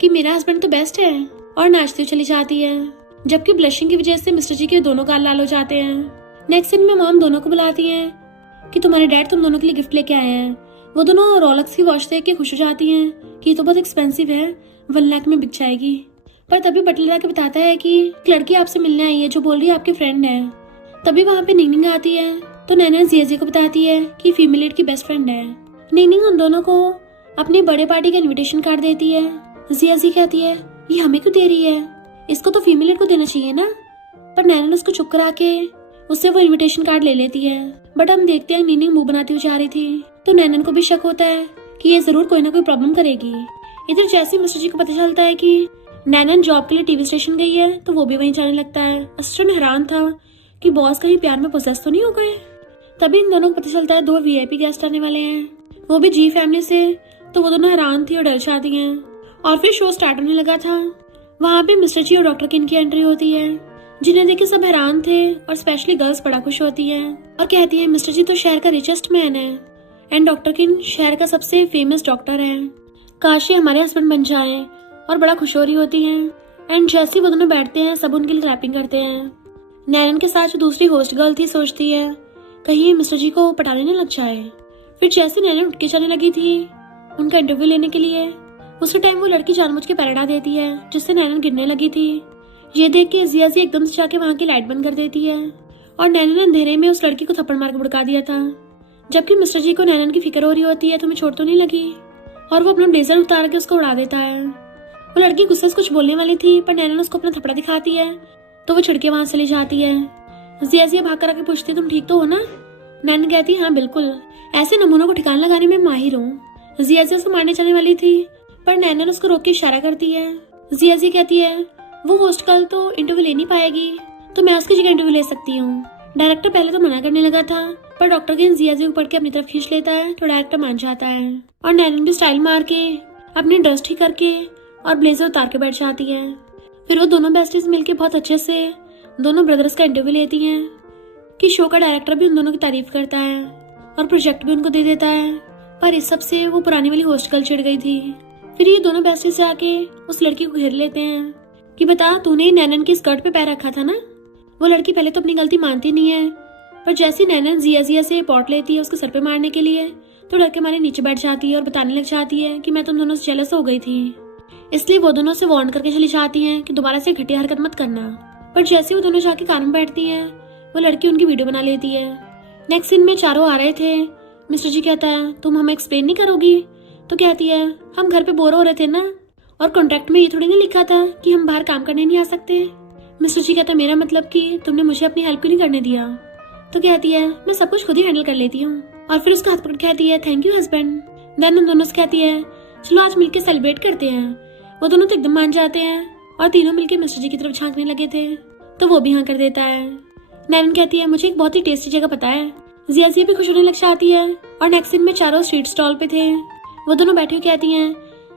कि मेरा हस्बैंड तो बेस्ट है, और नाचती हुई चली जाती है। जबकि ब्लशिंग की वजह से मिस्टर जी के दोनों गाल लाल हो जाते हैं। नेक्स्ट सीन में मॉम दोनों को बुलाती हैं कि तुम्हारे डैड तुम दोनों के लिए गिफ्ट लेके आए हैं। वो दोनों रोलेक्स की वॉच देख के खुश हो जाती हैं कि ये तो बहुत एक्सपेंसिव है, 1 लाख में बिक जाएगी। पर तभी बटलर आके बताता है कि एक लड़की आपसे मिलने आई है जो बोल रही है आपकी फ्रेंड है। तभी वहाँ पे निंगनिंग आती है तो नैना जिया को बताती है कि फीमेल लीड की बेस्ट फ्रेंड है। निंगनिंग उन दोनों को अपनी बर्थडे पार्टी का इन्विटेशन कार्ड देती है। जिया कहती है ये हमें क्यों दे रही है, इसको तो फीमेल लीड को देना चाहिए ना। पर नैना उसको चुप करा के उससे वो इन्विटेशन कार्ड ले लेती है। बट हम देखते हैं निंगनिंग मुंह बनाती हुई जा रही थी तो नैनन को भी शक होता है कि ये जरूर कोई ना कोई प्रॉब्लम करेगी। इधर जैसे मिस्टर जी को पता चलता है कि नैनन जॉब के लिए टीवी स्टेशन गई है तो वो भी वहीं जाने लगता है। असिस्टेंट हैरान था कि बॉस कहीं प्यार में पोसेस तो नहीं हो गए। तभी इन दोनों को पता चलता है 2 VIP गेस्ट आने वाले हैं, वो भी जी फैमिली से। तो वो दोनों हैरान थी और डर जाती हैं। और फिर शो स्टार्ट होने लगा था। वहाँ पे मिस्टर जी और डॉक्टर किन की एंट्री होती है, जिन्हें देख के सब हैरान थे और स्पेशली गर्ल्स बड़ा खुश होती है और कहती है मिस्टर जी तो शहर का रिचेस्ट मैन है एंड डॉक्टर किन शहर का सबसे फेमस डॉक्टर है, काश ये हमारे हस्बैंड बन जाए। और बड़ा खुश हो रही होती हैं। एंड जैसे वो दोनों बैठते हैं सब उनके लिए रैपिंग करते हैं। नैनन के साथ जो दूसरी होस्ट गर्ल थी सोचती है कहीं मिस्टर जी को पटाने न लग जाए। फिर जैसे नैनन उठ के जाने लगी थी उनका इंटरव्यू लेने के लिए, उसी टाइम वो लड़की जानबूझ के पैर उड़ा देती है जिससे नैनन गिरने लगी थी। ये देख के जिया एकदम से जाके वहाँ की लाइट बंद कर देती है और नैनन ने अंधेरे में उस लड़की को थप्पड़ मार के भड़का दिया था। जबकि मिस्टर जी को नैनन की फिक्र हो रही होती है तुम्हें चोट तो नहीं लगी, और वो अपना ब्लेजर उतार के उसको उड़ा देता है। वो लड़की गुस्से से कुछ बोलने वाली थी पर नैनन उसको अपना थप्पड़ा दिखाती है तो वो छिड़के वहां चली जाती है। जिया भाग कर आके पूछती तुम ठीक तो हो ना। नैनन कहती है हाँ बिल्कुल, ऐसे नमूनों को ठिकाना लगाने में माहिर हूँ। जिया उसको मारने चलने वाली थी पर नैनन उसको रोक के इशारा करती है। जिया कहती है वो होस्ट कल तो इंटरव्यू ले नहीं पाएगी तो मैं उसकी जगह इंटरव्यू ले सकती हूँ। डायरेक्टर पहले तो मना करने लगा था पर डॉक्टर किन जिया को पढ़ के अपनी तरफ खींच लेता है तो डायरेक्टर मान जाता है और नैनन भी स्टाइल मार के अपनी ड्रेस ठीक करके और ब्लेजर उतार के बैठ जाती है। फिर वो दोनों बेस्टीज मिलके बहुत अच्छे से दोनों ब्रदर्स का इंटरव्यू लेती हैं कि शो का डायरेक्टर भी उन दोनों की तारीफ करता है और प्रोजेक्ट भी उनको दे देता है। पर इस सब से वो पुरानी वाली होस्ट गर्ल चिढ़ गई थी। फिर ये दोनों बेस्टीज से आके उस लड़की को घेर लेते हैं कि बता तूने नैनन की स्कर्ट पे पैर रखा था ना। वो लड़की पहले तो अपनी गलती मानती नहीं है पर जैसी नैनन जिया से पॉट लेती है उसके सर पे मारने के लिए तो डर के मारे नीचे बैठ जाती है और बताने लग जाती है कि मैं तुम दोनों से जेलस हो गई थी, इसलिए वो दोनों से वार्न करके चली जाती हैं कि दोबारा से घटिया हरकत मत करना। पर जैसे वो दोनों जाके कार में बैठती हैं वो लड़की उनकी वीडियो बना लेती है। नेक्स्ट सीन में चारों आ रहे थे। मिस्टर जी कहता है तुम हमें एक्सप्लेन नहीं करोगी, तो कहती है हम घर पे बोर हो रहे थे ना और कॉन्ट्रैक्ट में ये थोड़ी ना लिखा था कि हम बाहर काम करने नहीं आ सकते। मिस्टर जी कहता है मेरा मतलब कि तुमने मुझे अपनी हेल्प क्यों नहीं करने दिया, तो कहती है मैं सब कुछ खुद ही हैंडल कर लेती हूँ। और फिर उसका हाथ पकड़ कहती है थैंक यू हस्बैंड। देन उन दोनों से कहती है चलो आज मिलके सेलिब्रेट करते हैं। वो दोनों तो एकदम मान जाते हैं और तीनों मिलके मिस्टर जी की तरफ झांकने लगे थे तो वो भी हाँ कर देता है। नैनन कहती है मुझे एक बहुत ही टेस्टी जगह पता है। जिया भी खुश होने लग जाती है और नेक्स्ट सीन में चारों स्ट्रीट स्टॉल पे थे। वो दोनों बैठी हुई कहती हैं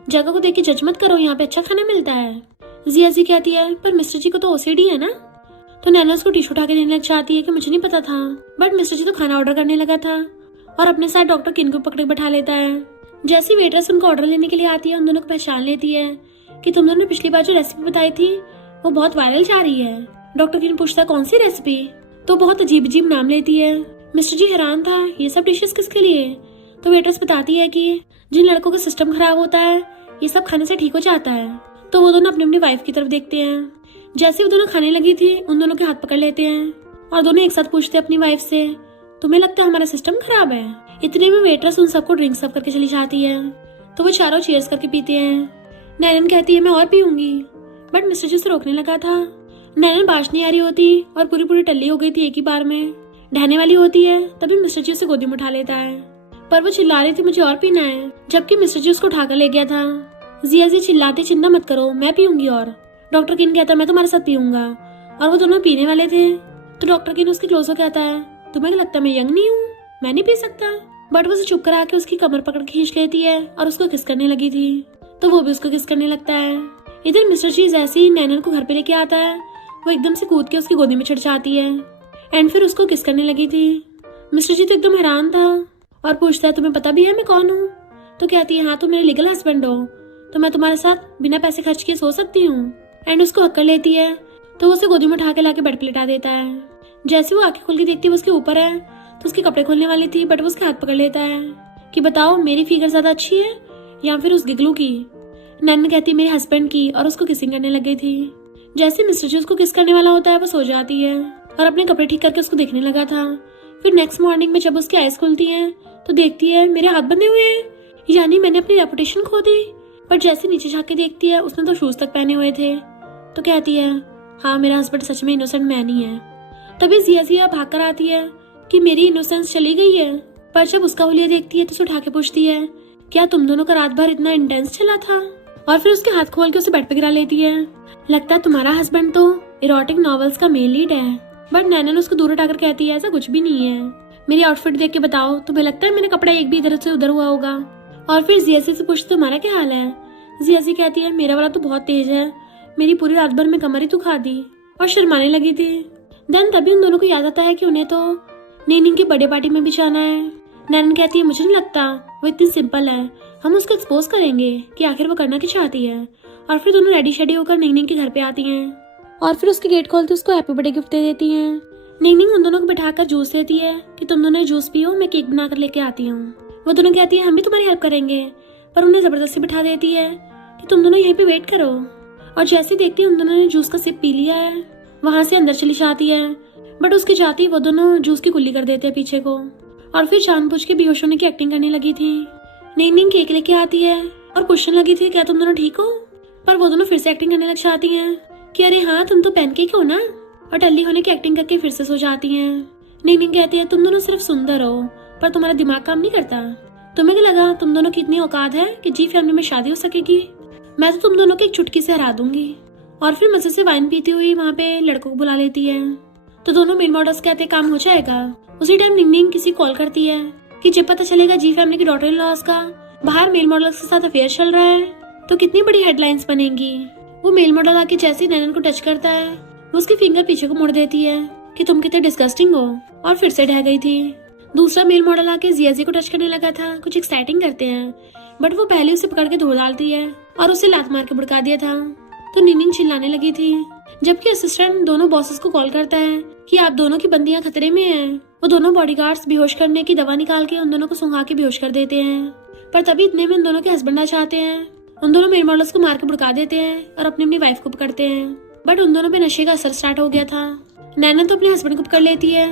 जगह को देख के जज मत करो, यहाँ पे अच्छा खाना मिलता है। जिया कहती है पर मिस्टर जी को तो OCD है ना। तो नैना उसको टिश्यू उठा के देने लग जाती है कि मुझे नहीं पता था, बट मिस्टर जी तो खाना ऑर्डर करने लगा था और अपने साथ डॉक्टर किन को पकड़ बैठा लेता है। जैसी वेटरेस उनको ऑर्डर लेने के लिए आती है उन दोनों को पहचान लेती है कि तुम दोनों ने पिछली बार जो रेसिपी बताई थी वो बहुत वायरल जा रही है। डॉक्टर किन पूछता कौन सी रेसिपी, तो बहुत अजीब अजीब नाम लेती है। मिस्टर जी हैरान था ये सब डिशेस किसके लिए, तो वेटरेस बताती है कि जिन लड़कों का सिस्टम खराब होता है ये सब खाने से ठीक हो जाता है। तो वो दोनों अपनी अपनी वाइफ की तरफ देखते हैं। जैसे वो दोनों खाने लगी थी उन दोनों के हाथ पकड़ लेते हैं और दोनों एक साथ पूछते हैं अपनी वाइफ से तुम्हें लगता है हमारा सिस्टम खराब है। इतने में वेटरेस उन सबको ड्रिंक सर्व करके चली जाती है तो वो चारों चीयर्स करके पीते हैं। नैनन कहती है मैं और पीऊंगी, बट मिस्टर जी उसे रोकने लगा था। नैनन बाश नहीं आ रही होती और पूरी पूरी टल्ली हो गई थी एक ही बार में, ढहने वाली होती है। तभी मिस्टर जी उसे गोदी में उठा लेता है पर वो चिल्ला रही थी मुझे और पीना है, जबकि मिस्टर जी उसको उठाकर ले गया था। जिया चिल्लाती चिंता मत करो मैं पीऊंगी। और डॉक्टर किन कहता है मैं तुम्हारे साथ पीऊंगा, और वो दोनों पीने वाले थे तो डॉक्टर किन उसके क्लोज हो कहता है तुम्हें लगता है मैं यंग नहीं हूँ, मैं नहीं पी सकता। बट वो उसे चुप करा के उसकी कमर पकड़ के खींच लेती है और उसको किस करने लगी थी तो वो भी उसको किस करने लगता है। इधर मिस्टर जी जैसे ही नैनन को घर पे लेके आता है वो एकदम से कूद के उसकी गोदी में चढ़ जाती है एंड फिर उसको किस करने लगी थी। मिस्टर जी तो एकदम हैरान था और पूछता है तुम्हें पता भी है मैं कौन हूँ, तो कहती है हाँ तुम मेरे लीगल हस्बैंड हो तो मैं तुम्हारे साथ बिना पैसे खर्च किए सो सकती हूँ। एंड उसको हक कर लेती है तो वो उसे गोदी में उठा के लाके बेड पे लिटा देता है। जैसे वो आंखें खोल के देखती है वो उसके ऊपर है, तो उसके कपड़े खोलने वाली थी बट वो उसके हाथ पकड़ लेता है कि बताओ मेरी फिगर ज्यादा अच्छी है या फिर उस गिगलू की। नैनन कहती है मेरे हस्बैंड की, और उसको किसिंग करने लग गई थी। जैसे मिस्टर जी उसको किस करने वाला होता है वो सो जाती है और अपने कपड़े ठीक करके उसको देखने लगा था। फिर नेक्स्ट मॉर्निंग में जब उसकी आईज खुलती हैं तो देखती है मेरे हाथ बंधे हुए हैं, यानी मैंने अपनी रेपुटेशन खो दी। पर जैसे नीचे झाँक के देखती है उसने तो शूज तक पहने हुए थे, तो कहती है हाँ मेरा हस्बैंड सच में इनोसेंट मैन ही है। तभी जिया भाग कर आती है कि मेरी इनोसेंस चली गई है। पर जब उसका हुलिया देखती है तो उसे उठा के पूछती है क्या तुम दोनों का रात भर इतना इंटेंस चला था, और फिर उसके हाथ खोल के उसे बेड पे गिरा लेती है। लगता है तुम्हारा हस्बैंड तो इरोटिक नॉवेल्स का मेन लीड है। बट नैनन उसको दूर हटाकर कहती है ऐसा कुछ भी नहीं है, मेरी आउटफिट देख के बताओ तुम्हें लगता है मेरा कपड़ा एक भी इधर से उधर हुआ होगा। और फिर जियासी से पूछती तुम्हारा क्या हाल है। जियासी कहती है मेरा वाला तो बहुत तेज है, मेरी पूरी रात भर में कमर ही दुखा दी, और शर्माने लगी थी। देन तभी उन दोनों को याद आता है कि उन्हें तो नीनिंग की बर्थडे पार्टी में भी जाना है। नैनन कहती है मुझे नहीं लगता वो इतनी सिंपल है, हम उसको एक्सपोज करेंगे कि आखिर वो करना क्या चाहती है। और फिर दोनों रेडी शेडी होकर नीनिंग के घर पे आती हैं और फिर उसके गेट खोलते उसको हैप्पी बर्थडे गिफ्ट दे देती हैं। नीनिंग उन दोनों को बिठाकर जूस देती है कि तुम दोनों जूस पियो, मैं केक बनाकर लेके आती हूँ। वो दोनों कहती है हम भी तुम्हारी हेल्प करेंगे, पर उन्हें जबरदस्ती बिठा देती है कि तुम दोनों यहीं पे वेट करो। और जैसे देखती है उन दोनों ने जूस का सिप पी लिया है, वहां से अंदर चली जाती है। बट उसके जाती वो दोनों जूस की कुल्ली कर देते हैं पीछे को, और फिर जानबूझ के बेहोश होने की एक्टिंग करने लगी थी। नीनिंग केक लेके आती है और पूछने लगी थी क्या तुम दोनों ठीक हो, पर वो दोनों फिर से एक्टिंग करने लग जाती हैं कि अरे हाँ तुम तो पैनकेक हो ना, और टल्ली होने की एक्टिंग करके फिर से सो जाती हैं। नीनिंग कहती है तुम दोनों सिर्फ सुंदर हो पर तुम्हारा दिमाग काम नहीं करता। तुम्हें क्या लगा तुम दोनों की इतनी औकात है कि जी फैमिली में शादी हो सकेगी, मैं तो तुम दोनों को एक चुटकी से हरा दूंगी। और फिर मजे से वाइन पीती हुई वहाँ पे लड़कों को बुला लेती है, तो दोनों मेन मॉडल्स कहते हैं काम हो जाएगा। उसी टाइम नीनिंग किसी कॉल करती है कि जब पता चलेगा जी फैमिली की डॉटर इन लॉज का बाहर मेल मॉडल्स के साथ अफेयर चल रहा है तो कितनी बड़ी हेडलाइंस बनेंगी। वो मेल मॉडल आके जैसे ही नैनन को टच करता है वो उसकी फिंगर पीछे को मोड़ देती है कि तुम कितने डिस्गस्टिंग हो, और फिर से ढह गई थी। दूसरा मेल मॉडल आके जियाजी को टच करने लगा था, कुछ एक्साइटिंग करते हैं, बट वो पहले उसे पकड़ के धो डालती है और उसे लात मार के भड़का दिया था। तो नीनिंग चिल्लाने लगी थी, जबकि असिस्टेंट दोनों बॉसेस को कॉल करता है कि आप दोनों की बंदियां खतरे में हैं। वो दोनों बॉडीगार्ड्स बेहोश करने की दवा निकाल के उन दोनों को सुंघा के बेहोश कर देते हैं, पर तभी इतने में उन दोनों के हस्बैंड आ जाते हैं। उन दोनों मेल मॉडल्स को मार के भड़का देते हैं और अपनी अपनी वाइफ को पकड़ते हैं, बट उन दोनों पे नशे का असर स्टार्ट हो गया था। नैना तो अपने हस्बैंड को पकड़ लेती है,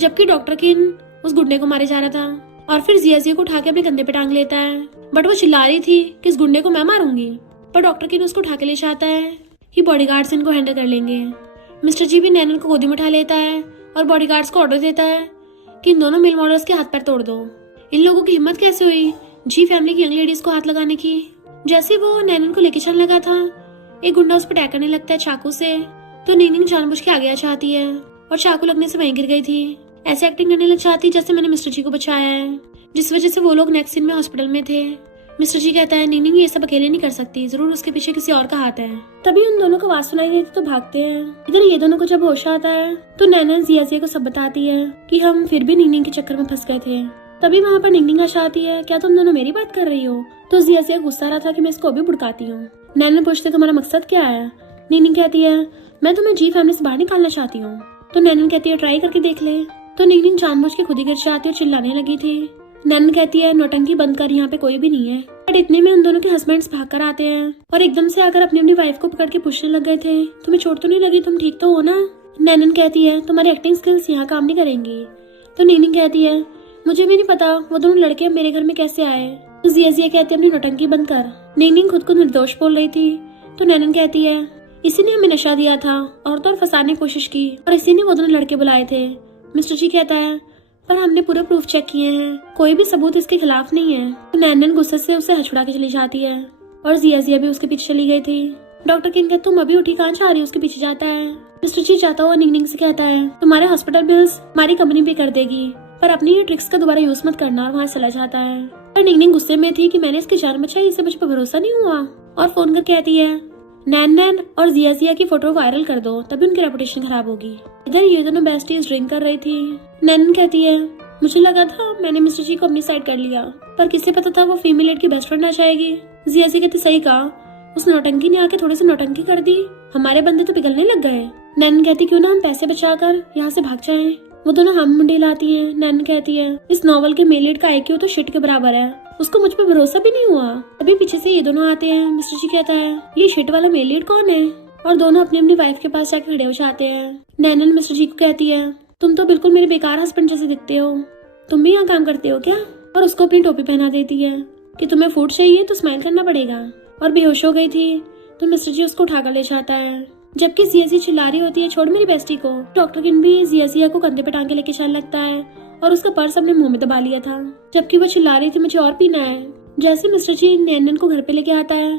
जबकि डॉक्टर किन उस गुंडे को मारे जा रहा था, और फिर जिया को उठा के अपने कंधे पे टांग लेता है। बट वो चिल्ला रही थी कि इस गुंडे को मैं मारूंगी, पर डॉक्टर किन उसको उठा के ले जाता है कि बॉडीगार्ड्स इनको हैंडल कर लेंगे। मिस्टर जी भी नैनन को गोदी में उठा लेता है और बॉडीगार्ड्स को ऑर्डर देता है कि इन दोनों मेल मॉडल्स के हाथ पैर तोड़ दो। इन लोगों की हिम्मत कैसे हुई जी फैमिली की यंग लेडीज को हाथ लगाने की। जैसे वो नैनन को लेके चलने लगा था, एक गुंडा उस पर अटैक करने लगता है चाकू से, तो नीनिंग जानबूझ के आगे आ जाती है और चाकू लगने से वहीं गिर गई थी। ऐसे एक्टिंग करने लग जाती जैसे मैंने मिस्टर जी को बचाया है, जिस वजह से वो लोग नेक्स्ट सीन में हॉस्पिटल में थे। मिस्टर जी कहता है नीनिंग ये सब अकेले नहीं कर सकती, जरूर उसके पीछे किसी और का हाथ है। तभी उन दोनों को आवाज सुनाई देती तो भागते हैं। इधर ये दोनों को जब होश आता है तो नैना जिया को सब बताती है कि हम फिर भी नीनिंग के चक्कर में फंस गए थे। तभी वहाँ पर नीनिंग आशा आती है, क्या तुम दोनों मेरी बात कर रही हो। तो जिया गुस्सा रहा था कि मैं इसको अभी भुड़काती हूँ। नैना पूछते तुम्हारा मकसद क्या है। नीनिंग कहती है मैं तुम्हें जी फैमिली से बाहर निकालना चाहती हूँ। तो नैनन कहती है ट्राई करके देख ले। तो नीनिंग जानबूझ के खुद ही गिर जाती और चिल्लाने लगी थी। नैनन कहती है नौटंकी बंद कर, यहाँ पे कोई भी नहीं है। बट इतने में उन दोनों के हस्बैंड्स भाग कर आते हैं और एकदम से आकर अपनी अपनी वाइफ को पकड़ के पूछने लग गए थे तुम्हें चोट तो नहीं लगी, तुम ठीक तो हो ना। नैनन कहती है तुम्हारी एक्टिंग स्किल्स यहाँ काम नहीं करेंगी। तो नीनिंग कहती है मुझे भी नहीं पता वो दोनों लड़के मेरे घर में कैसे आए। तो जिया कहती है अपनी नौटंकी बंद कर। नीनिंग खुद को निर्दोष बोल रही थी। तो नैनन कहती है इसी ने हमें नशा दिया था और तो फंसाने की कोशिश की और इसी ने वो दोनों लड़के बुलाए थे। मिस्टर जी कहता है पर हमने पूरे प्रूफ चेक किए हैं, कोई भी सबूत इसके खिलाफ नहीं है। तो नैनन गुस्से से उसे हछुड़ा के चली जाती है और जिया भी उसके पीछे चली गई थी। डॉक्टर किंग कहता तुम अभी उठी कहाँ जा रही हो, उसके पीछे जाता है। मिस्टर जी जाता हुआ नीनिंग से कहता है तुम्हारे हॉस्पिटल बिल्स हमारी कंपनी पे कर देगी, पर अपनी ये ट्रिक्स का दोबारा यूज मत करना, और वहाँ चला जाता है। पर नीनिंग गुस्से में थी कि मैंने इसकी जान बचाई, इसे मुझ पर भरोसा नहीं हुआ, और फोन कर कहती है नैन और जिया की फोटो वायरल कर दो, तभी उनकी रेपुटेशन खराब होगी। इधर ये दोनों बेस्टीज ड्रिंक कर रही थी। नैन कहती है मुझे लगा था मैंने मिस्टर जी को अपनी साइड कर लिया, पर किसे पता था वो फीमेल एड की बेस्ट फ्रेंड आ जाएगी। जिया कहती सही कहा, उस नौटंकी ने आके थोड़ी सी नौटंकी कर दी, हमारे बंदे तो पिघलने लग गए। नैनन कहती क्यों ना हम पैसे बचाकर यहाँ से भाग जाएं। वो दोनों हम मुंडी लाती हैं। नैनन कहती है इस नॉवल के मेल लीड का IQ तो शिट के बराबर है, उसको मुझ पे भरोसा भी नहीं हुआ। अभी पीछे से ये दोनों आते हैं। मिस्टर जी कहता है ये शिट वाला मेल लीड कौन है, और दोनों अपनी अपनी वाइफ के पास जाकर खड़े हो जाते हैं। नैनन मिस्टर जी को कहती है तुम तो बिल्कुल मेरे बेकार हस्बैंड जैसे दिखते हो, तुम भी यहाँ काम करते हो क्या, और उसको अपनी टोपी पहना देती है कि तुम्हें फूड चाहिए तो स्माइल करना पड़ेगा, और बेहोश हो गई थी तो मिस्टर जी उसको उठाकर ले जाता है। जबकि जिया चिल्ला रही होती है छोड़ मेरी बेस्टी को। डॉक्टर किन भी जिया को कंधे पे टांग के लेके चलने लगता है और उसका पर्स अपने मुंह में दबा लिया था, जबकि वो चिल्ला रही थी मुझे और पीना है। जैसे मिस्टर जी नैनन को घर पे लेके आता है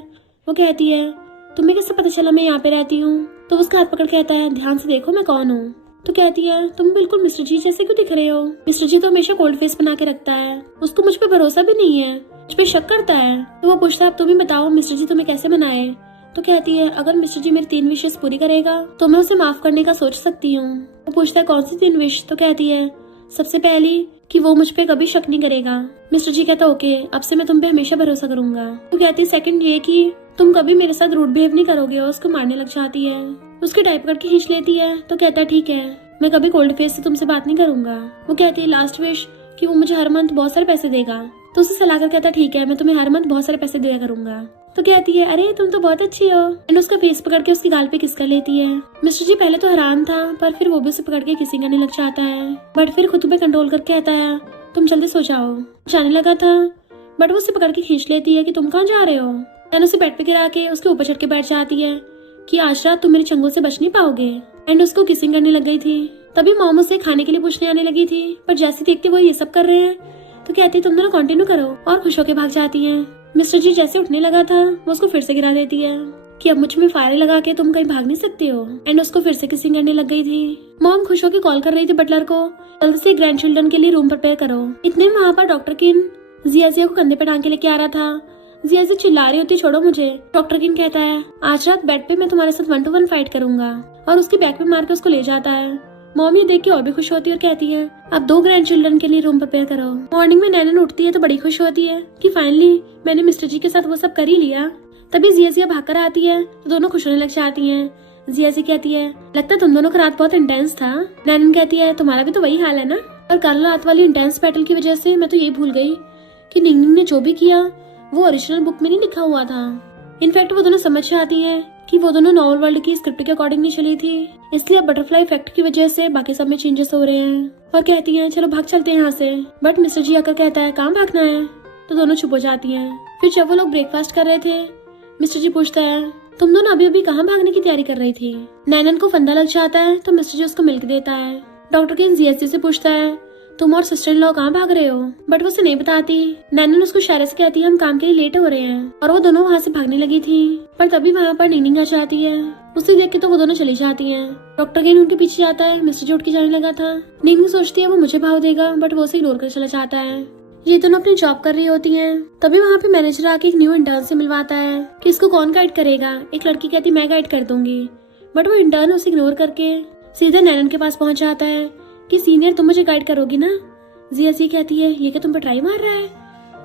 वो कहती है तुम्हें कैसे पता चला मैं यहाँ पे रहती हूँ, तो उसका हाथ पकड़ कहता है ध्यान से देखो मैं कौन हूँ। तो कहती है तुम बिल्कुल मिस्टर जी जैसे क्यों दिख रहे हो। मिस्टर जी तो हमेशा कोल्ड फेस बना के रखता है, उसको मुझ पे भरोसा भी नहीं है, मुझ पे शक करता है। तो वो पूछता है अब तुम ही बताओ मिस्टर जी तुम्हें कैसे बनाए। तो कहती है अगर मिस्टर जी मेरी 3 विशेस पूरी करेगा तो मैं उसे माफ करने का सोच सकती हूँ। वो पूछता है कौन सी 3 विश। तो कहती है सबसे पहली कि वो मुझ पे कभी शक नहीं करेगा। मिस्टर जी कहता ओके अब से मैं तुम पे हमेशा भरोसा करूंगा। तो कहती है सेकंड ये कि तुम कभी मेरे साथ रूड बिहेव नहीं करोगे, और उसको मारने लग जाती है। उसकी टाइप करके खींच लेती है। तो कहता है ठीक है मैं कभी कोल्ड फेस से तुमसे बात नहीं करूंगा। वो कहती है लास्ट विश कि वो मुझे हर मंथ बहुत सारे पैसे देगा। तो उसे सलाह कर कहता है ठीक है मैं तुम्हें हर मंथ बहुत सारे पैसे दिया करूंगा। तो कहती है अरे तुम तो बहुत अच्छी हो, एंड उसका फेस पकड़ के उसकी गाल पे किस कर लेती है। मिस्टर जी पहले तो हैरान था पर फिर वो भी उसे पकड़ के किसिंग करने लग जाता है, बट फिर खुद पे कंट्रोल करके कहता है तुम जल्दी सो जाओ। जाने लगा था बट वो उसे पकड़ के खींच लेती है कि तुम कहाँ जा रहे हो, एंड उसे बेड पे गिरा के उसके ऊपर चढ़ के बैठ जाती है कि आज रात तुम मेरी चंगों से बच नहीं पाओगे, एंड उसको किसिंग करने लग गई थी। तभी मॉम उसे खाने के लिए पूछने आने लगी थी, पर जैसे देखते वो ये सब कर रहे हैं तो कहती तुम दोनों कंटिन्यू करो, और खुश होकर भाग जाती हैं। मिस्टर जी जैसे उठने लगा था वो उसको फिर से गिरा देती है कि अब मुझ में फायरे लगा के तुम कहीं भाग नहीं सकती हो, एंड उसको फिर से किसिंग करने लग गई थी। मॉम खुश होकर कॉल कर रही थी बटलर को जल्दी से ग्रैंड चिल्ड्रन के लिए रूम प्रिपेयर करो। इतने में वहाँ पर डॉक्टर किन जिया को कंधे पे टांग के लेके आ रहा था। जिया चिल्ला रही होती छोड़ो मुझे। डॉक्टर किन कहता है आज रात बेड पे मैं तुम्हारे साथ 1 to 1 फाइट करूंगा, और उसकी बैक पे मार के उसको ले जाता है। मॉम ये देख के और भी खुश होती है और कहती है अब 2 ग्रैंड चिल्ड्रन के लिए रूम प्रिपेयर करो। मॉर्निंग में नैनन उठती है तो बड़ी खुश होती है कि फाइनली मैंने मिस्टर जी के साथ वो सब कर ही लिया। तभी जिया भाग कर आती है तो दोनों खुश होने लग जाती हैं। जिया कहती है लगता है तुम दोनों का रात बहुत इंटेंस था। नैनन कहती है तुम्हारा भी तो वही हाल है ना, और कल रात वाली इंटेंस बैटल की वजह से मैं तो ये भूल गई कि निंगनिंग ने जो भी किया वो ओरिजिनल बुक में नहीं लिखा हुआ था। इनफैक्ट वो दोनों समझ जाती हैं कि वो दोनों नॉवल वर्ल्ड की स्क्रिप्ट के अकॉर्डिंग नहीं चली थी, इसलिए अब बटरफ्लाई इफेक्ट की वजह से बाकी सब में चेंजेस हो रहे हैं, और कहती हैं चलो भाग चलते हैं यहाँ से। बट मिस्टर जी आकर कहता है कहाँ भागना है, तो दोनों चुप हो जाती हैं। फिर जब वो लोग ब्रेकफास्ट कर रहे थे मिस्टर जी पूछता है तुम दोनों अभी अभी कहाँ भागने की तैयारी कर रही थी। नैनन को फंदा लग जाता है तो मिस्टर जी उसको मिल्क देता है। डॉक्टर किन जिया से पूछता है तुम और सिस्टर इन लॉ कहाँ भाग रहे हो, बट वो उसे नहीं बताती। नैनन उसको इशारे से कहती है हम काम के लिए लेट हो रहे हैं, और वो दोनों वहाँ से भागने लगी थी। पर तभी वहाँ पर निंगनिंग आ जाती है, उसे देख के तो वो दोनों चली जाती हैं। डॉक्टर केन उनके पीछे जाता है। मिस्टर जी उठ के जाने लगा था। निंगनिंग सोचती है वो मुझे भाव देगा, बट वो उसे इग्नोर कर चला जाता है। ये दोनों अपनी जॉब कर रही होती हैं। तभी वहाँ पे मैनेजर आके एक न्यू इंटर्न से मिलवाता है कि इसको कौन गाइड करेगा। एक लड़की कहती मैं गाइड कर दूंगी, बट वो इंटर्न उसे इग्नोर करके सीधे नैनन के पास पहुंच जाता है कि सीनियर तुम मुझे गाइड करोगी ना। जिया कहती है ये क्या तुम पर ट्राई मार रहा है।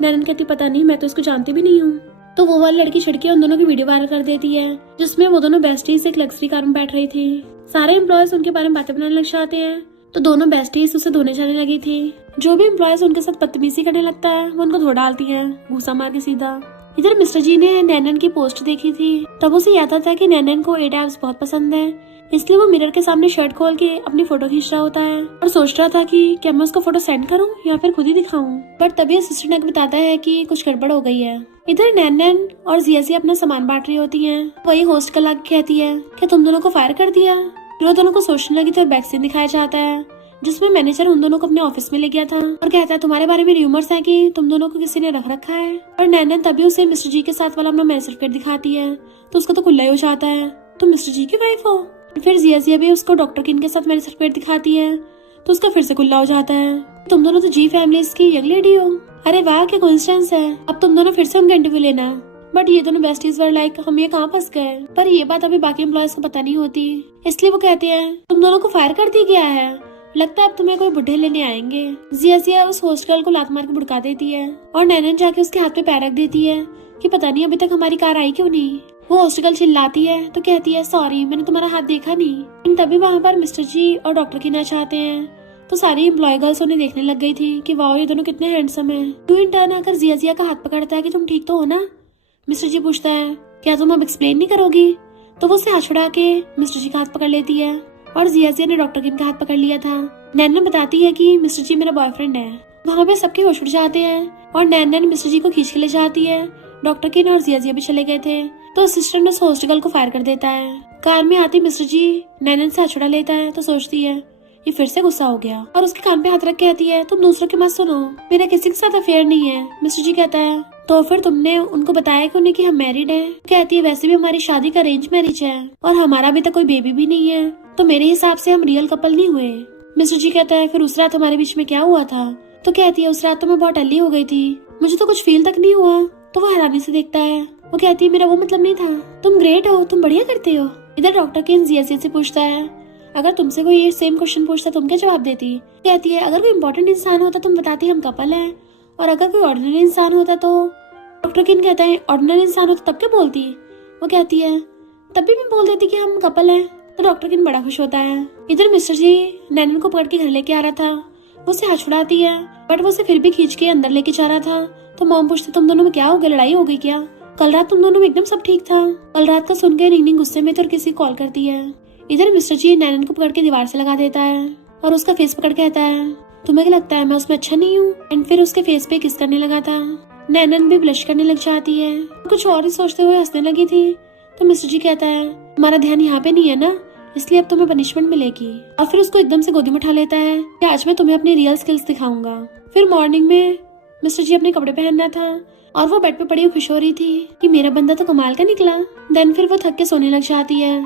नैनन कहती पता नहीं मैं तो इसको जानती भी नहीं हूँ। तो वो वाली लड़की छिड़के उन दोनों की वीडियो वायरल कर देती है जिसमें वो दोनों बेस्टीज एक लग्जरी कार में बैठ रही थी। सारे एम्प्लॉयज उनके बारे में बातें बनाने लग जाते हैं, तो दोनों बेस्टीज उसे धोने जाने लगी थी। जो भी एम्प्लॉयज उनके साथ बदतमीजी करने लगता है वो उनको धो डालती है घूसा मार के सीधा। इधर मिस्टर जी ने नैनन की पोस्ट देखी थी, तब उसे याद आता है कि नैनन को 8 एब्स बहुत पसंद है, इसलिए वो मिरर के सामने शर्ट खोल के अपनी फोटो खींच रहा होता है और सोच रहा था कि क्या मैं उसको फोटो सेंड करूं या फिर खुद ही दिखाऊं। बट तभी असिस्टेंट बताता है कि कुछ गड़बड़ हो गई है। इधर नैनन और जिया अपना सामान बांट रही होती हैं। वही होस्ट का लाके कहती है क्या तुम दोनों को फायर कर दिया। वो दोनों को सोचने लगी तो बैक सीन दिखाया जाता है जिसमें मैनेजर उन दोनों को अपने ऑफिस में ले गया था और कहता है तुम्हारे बारे में र्यूमर्स है कि तुम दोनों को किसी ने रख रखा है। और नैनन तभी उसे मिस्टर जी के साथ वाला अपना मैरिज सर्टिफिकेट दिखाती है तो उसका तो कुल्ला ही हो जाता है, तुम मिस्टर जी की वाइफ हो। फिर जिया भी उसको डॉक्टर किन के साथ मैरिज सर्टिफिकेट दिखाती है तो उसका फिर से कुल्ला हो जाता है, तुम दोनों तो जी फैमिलीज की यंग लेडी हो। अरे वाह क्या कोइंसिडेंस है, अब तुम दोनों फिर से उनका इंटरव्यू लेना। बट ये दोनों बेस्टीज वर लाइक हम ये कहाँ फंस गए। पर ये बात अभी बाकी एम्प्लॉयज को पता नहीं होती, इसलिए वो कहते हैं तुम दोनों को फायर कर दिया गया है, लगता है अब तुम्हें कोई बुढ़े लेने आएंगे। जिया उस होस्ट गर्ल को लात मार के भुड़का देती है और नैनन जाके उसके हाथ पे पैर रख देती है कि पता नहीं अभी तक हमारी कार आई क्यों नहीं। वो होस्ट गर्ल चिल्लाती है तो कहती है सॉरी मैंने तुम्हारा हाथ देखा नहीं। तभी वहाँ पर मिस्टर जी और डॉक्टर कीना चाहते हैं तो सारी एम्प्लॉय गर्ल्स उन्हें देखने लग गई थी कि वाह ये दोनों कितने हैंडसम हैं। टू इन टर्न आकर जिया जिया का हाथ पकड़ता है कि तुम ठीक तो हो ना। मिस्टर जी पूछता है क्या तुम अब एक्सप्लेन नहीं करोगी, तो वो उसे हाथ छुड़ा के मिस्टर जी का हाथ पकड़ लेती है और जिया जिया ने डॉक्टर किन का हाथ पकड़ लिया था। नैनन बताती है कि मिस्टर जी मेरा बॉयफ्रेंड है। वहाँ पे सबके होश उड़ जाते हैं और नैनन मिस्टर जी को खींच के ले जाती है। डॉक्टर किन और जिया जिया भी चले गए थे तो असिस्टेंट उस होस्ट गर्ल को फायर कर देता है। कार में आते मिस्टर जी नैनन से हाथ छुड़ा लेता है तो सोचती है ये फिर से गुस्सा हो गया और उसके कान पे हाथ रख के कहती है तुम दूसरों की मत सुनो, मेरा किसी के साथ अफेयर नहीं है। मिस्टर जी कहता है तो फिर तुमने उनको बताया कि उन्हें कि हम मैरिड हैं। कहती है वैसे भी हमारी शादी का अरेंज मैरिज है और हमारा अभी तक कोई बेबी भी नहीं है, तो मेरे हिसाब से हम रियल कपल नहीं हुए। मिस्टर जी कहता है फिर उस रात हमारे बीच में क्या हुआ था। तो कहती है उस रात तो मैं बहुत टल्ली हो गई थी, मुझे तो कुछ फील तक नहीं हुआ। तो वो हैरानी से देखता है। वो कहती है मेरा वो मतलब नहीं था, तुम ग्रेट हो, तुम बढ़िया करते हो। इधर डॉक्टर किन जिया से पूछता है अगर तुमसे कोई ये सेम क्वेश्चन पूछता तुम क्या जवाब देती। कहती है अगर कोई इम्पोर्टेंट इंसान होता तुम बताती हम कपल हैं, और अगर कोई ऑर्डिनरी इंसान होता तो। डॉक्टर किन कहता है ऑर्डिनरी इंसान होता तब क्या बोलती। वो कहती है तब भी मैं बोल देती कि हम कपल हैं। तो डॉक्टर किन बड़ा खुश होता है। इधर मिस्टर जी नैनन को पकड़ के घर लेके आ रहा था, वो उसे हाथ छुड़ाती है बट वो उसे फिर भी खींच के अंदर लेके जा रहा था। तो मॉम पूछती तुम दोनों में क्या हो गया, लड़ाई हो गई क्या? कल रात तुम दोनों में एकदम सब ठीक था। कल रात का सुन के नीनी गुस्से में तो किसी कॉल करती है। इधर मिस्टर जी नैनन को पकड़ के दीवार से लगा देता है और उसका फेस पकड़ के कहता है तुम्हें क्या लगता है मैं उसमें अच्छा नहीं हूँ। एंड फिर उसके फेस पे किस करने लगा था। नैनन भी ब्लश करने लग जाती है, कुछ और ही सोचते हुए हंसने लगी थी। तो मिस्टर जी कहता है हमारा ध्यान यहाँ पे नहीं है ना, इसलिए अब तुम्हें पनिशमेंट मिलेगी। और फिर उसको एकदम से गोदी में उठा लेता है कि आज मैं तुम्हें अपनी रियल स्किल्स दिखाऊंगा। फिर मॉर्निंग में मिस्टर जी अपने कपड़े पहनना था और वो बेड पे पड़ी हुई खुश हो रही थी कि मेरा बंदा तो कमाल का निकला। देन फिर वो थक के सोने लग जाती है।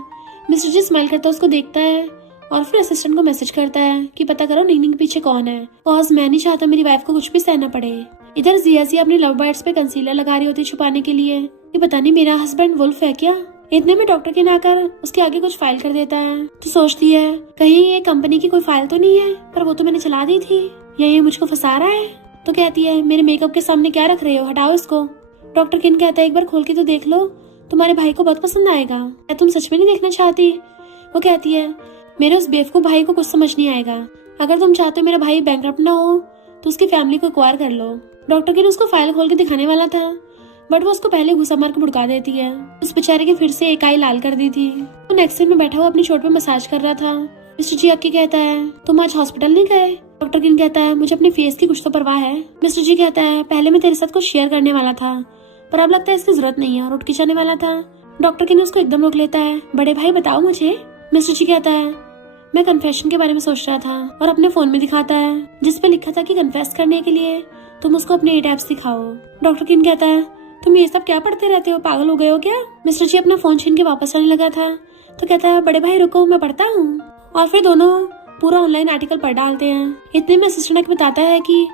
मिस्टर जी स्माइल करता उसको देखता है और फिर असिस्टेंट को मैसेज करता है कि पता करो नीनी के पीछे कौन है, कॉज मैं नहीं चाहता मेरी वाइफ को कुछ भी सहना पड़े। इधर जिया जिया अपनी लव बर्ड्स पे कंसीलर लगा रही होती छुपाने के लिए कि पता नहीं मेरा हस्बैंड वुल्फ है क्या। इतने में डॉक्टर के ना आकर उसके आगे कुछ फाइल कर देता है। तो सोचती है कहीं ये कंपनी की कोई फाइल तो नहीं है, पर वो तो मैंने चला दी थी, या ये मुझको फंसा रहा है। तो कहती है मेरे मेकअप के सामने क्या रख रहे हो, हटाओ इसको। डॉक्टर किन कहता है एक बार खोल के तो देख लो, तुम्हारे भाई को बहुत पसंद आएगा। क्या तुम सच में नहीं देखना चाहती? वो कहती है मेरे उस बेवकूफ भाई को कुछ समझ नहीं आएगा, अगर तुम चाहते हो मेरा भाई बैंकरप्ट ना हो तो उसकी फैमिली को एक्वायर कर लो। डॉक्टर किन उसको फाइल खोल के दिखाने वाला था बट वो उसको पहले घुसा मार के भुड़का देती है। उस बेचारे की फिर से एक आई लाल कर दी थी। वो नेक्स्ट सीन में बैठा हुआ अपनी चोट पे मसाज कर रहा था। मिस्टर जी आके कहता है तुम आज हॉस्पिटल नहीं गए। डॉक्टर किन कहता है मुझे अपने फेस की कुछ तो परवाह है। मिस्टर जी कहता है पहले मैं तेरे साथ कुछ शेयर करने वाला था पर अब लगता है इसकी जरूरत नहीं है, और उठ के जाने वाला था। डॉक्टर किन उसको एकदम रोक लेता है, बड़े भाई बताओ मुझे। मिस्टर जी कहता है मैं कन्फेशन के बारे में सोच रहा था, और अपने फोन में दिखाता है जिसपे लिखा था कि कन्फेस करने के लिए तुम उसको अपने 8 ऐप्स दिखाओ। डॉक्टर किन कहता है तुम ये सब क्या पढ़ते रहते हो, पागल हो गए हो क्या? मिस्टर जी अपना फोन छीन के वापस आने लगा था तो कहता है बड़े भाई रुको मैं पढ़ता हूँ। और फिर दोनों पूरा ऑनलाइन आर्टिकल पढ़ डालते हैं। इतने में असिस्टेंट बताता है कि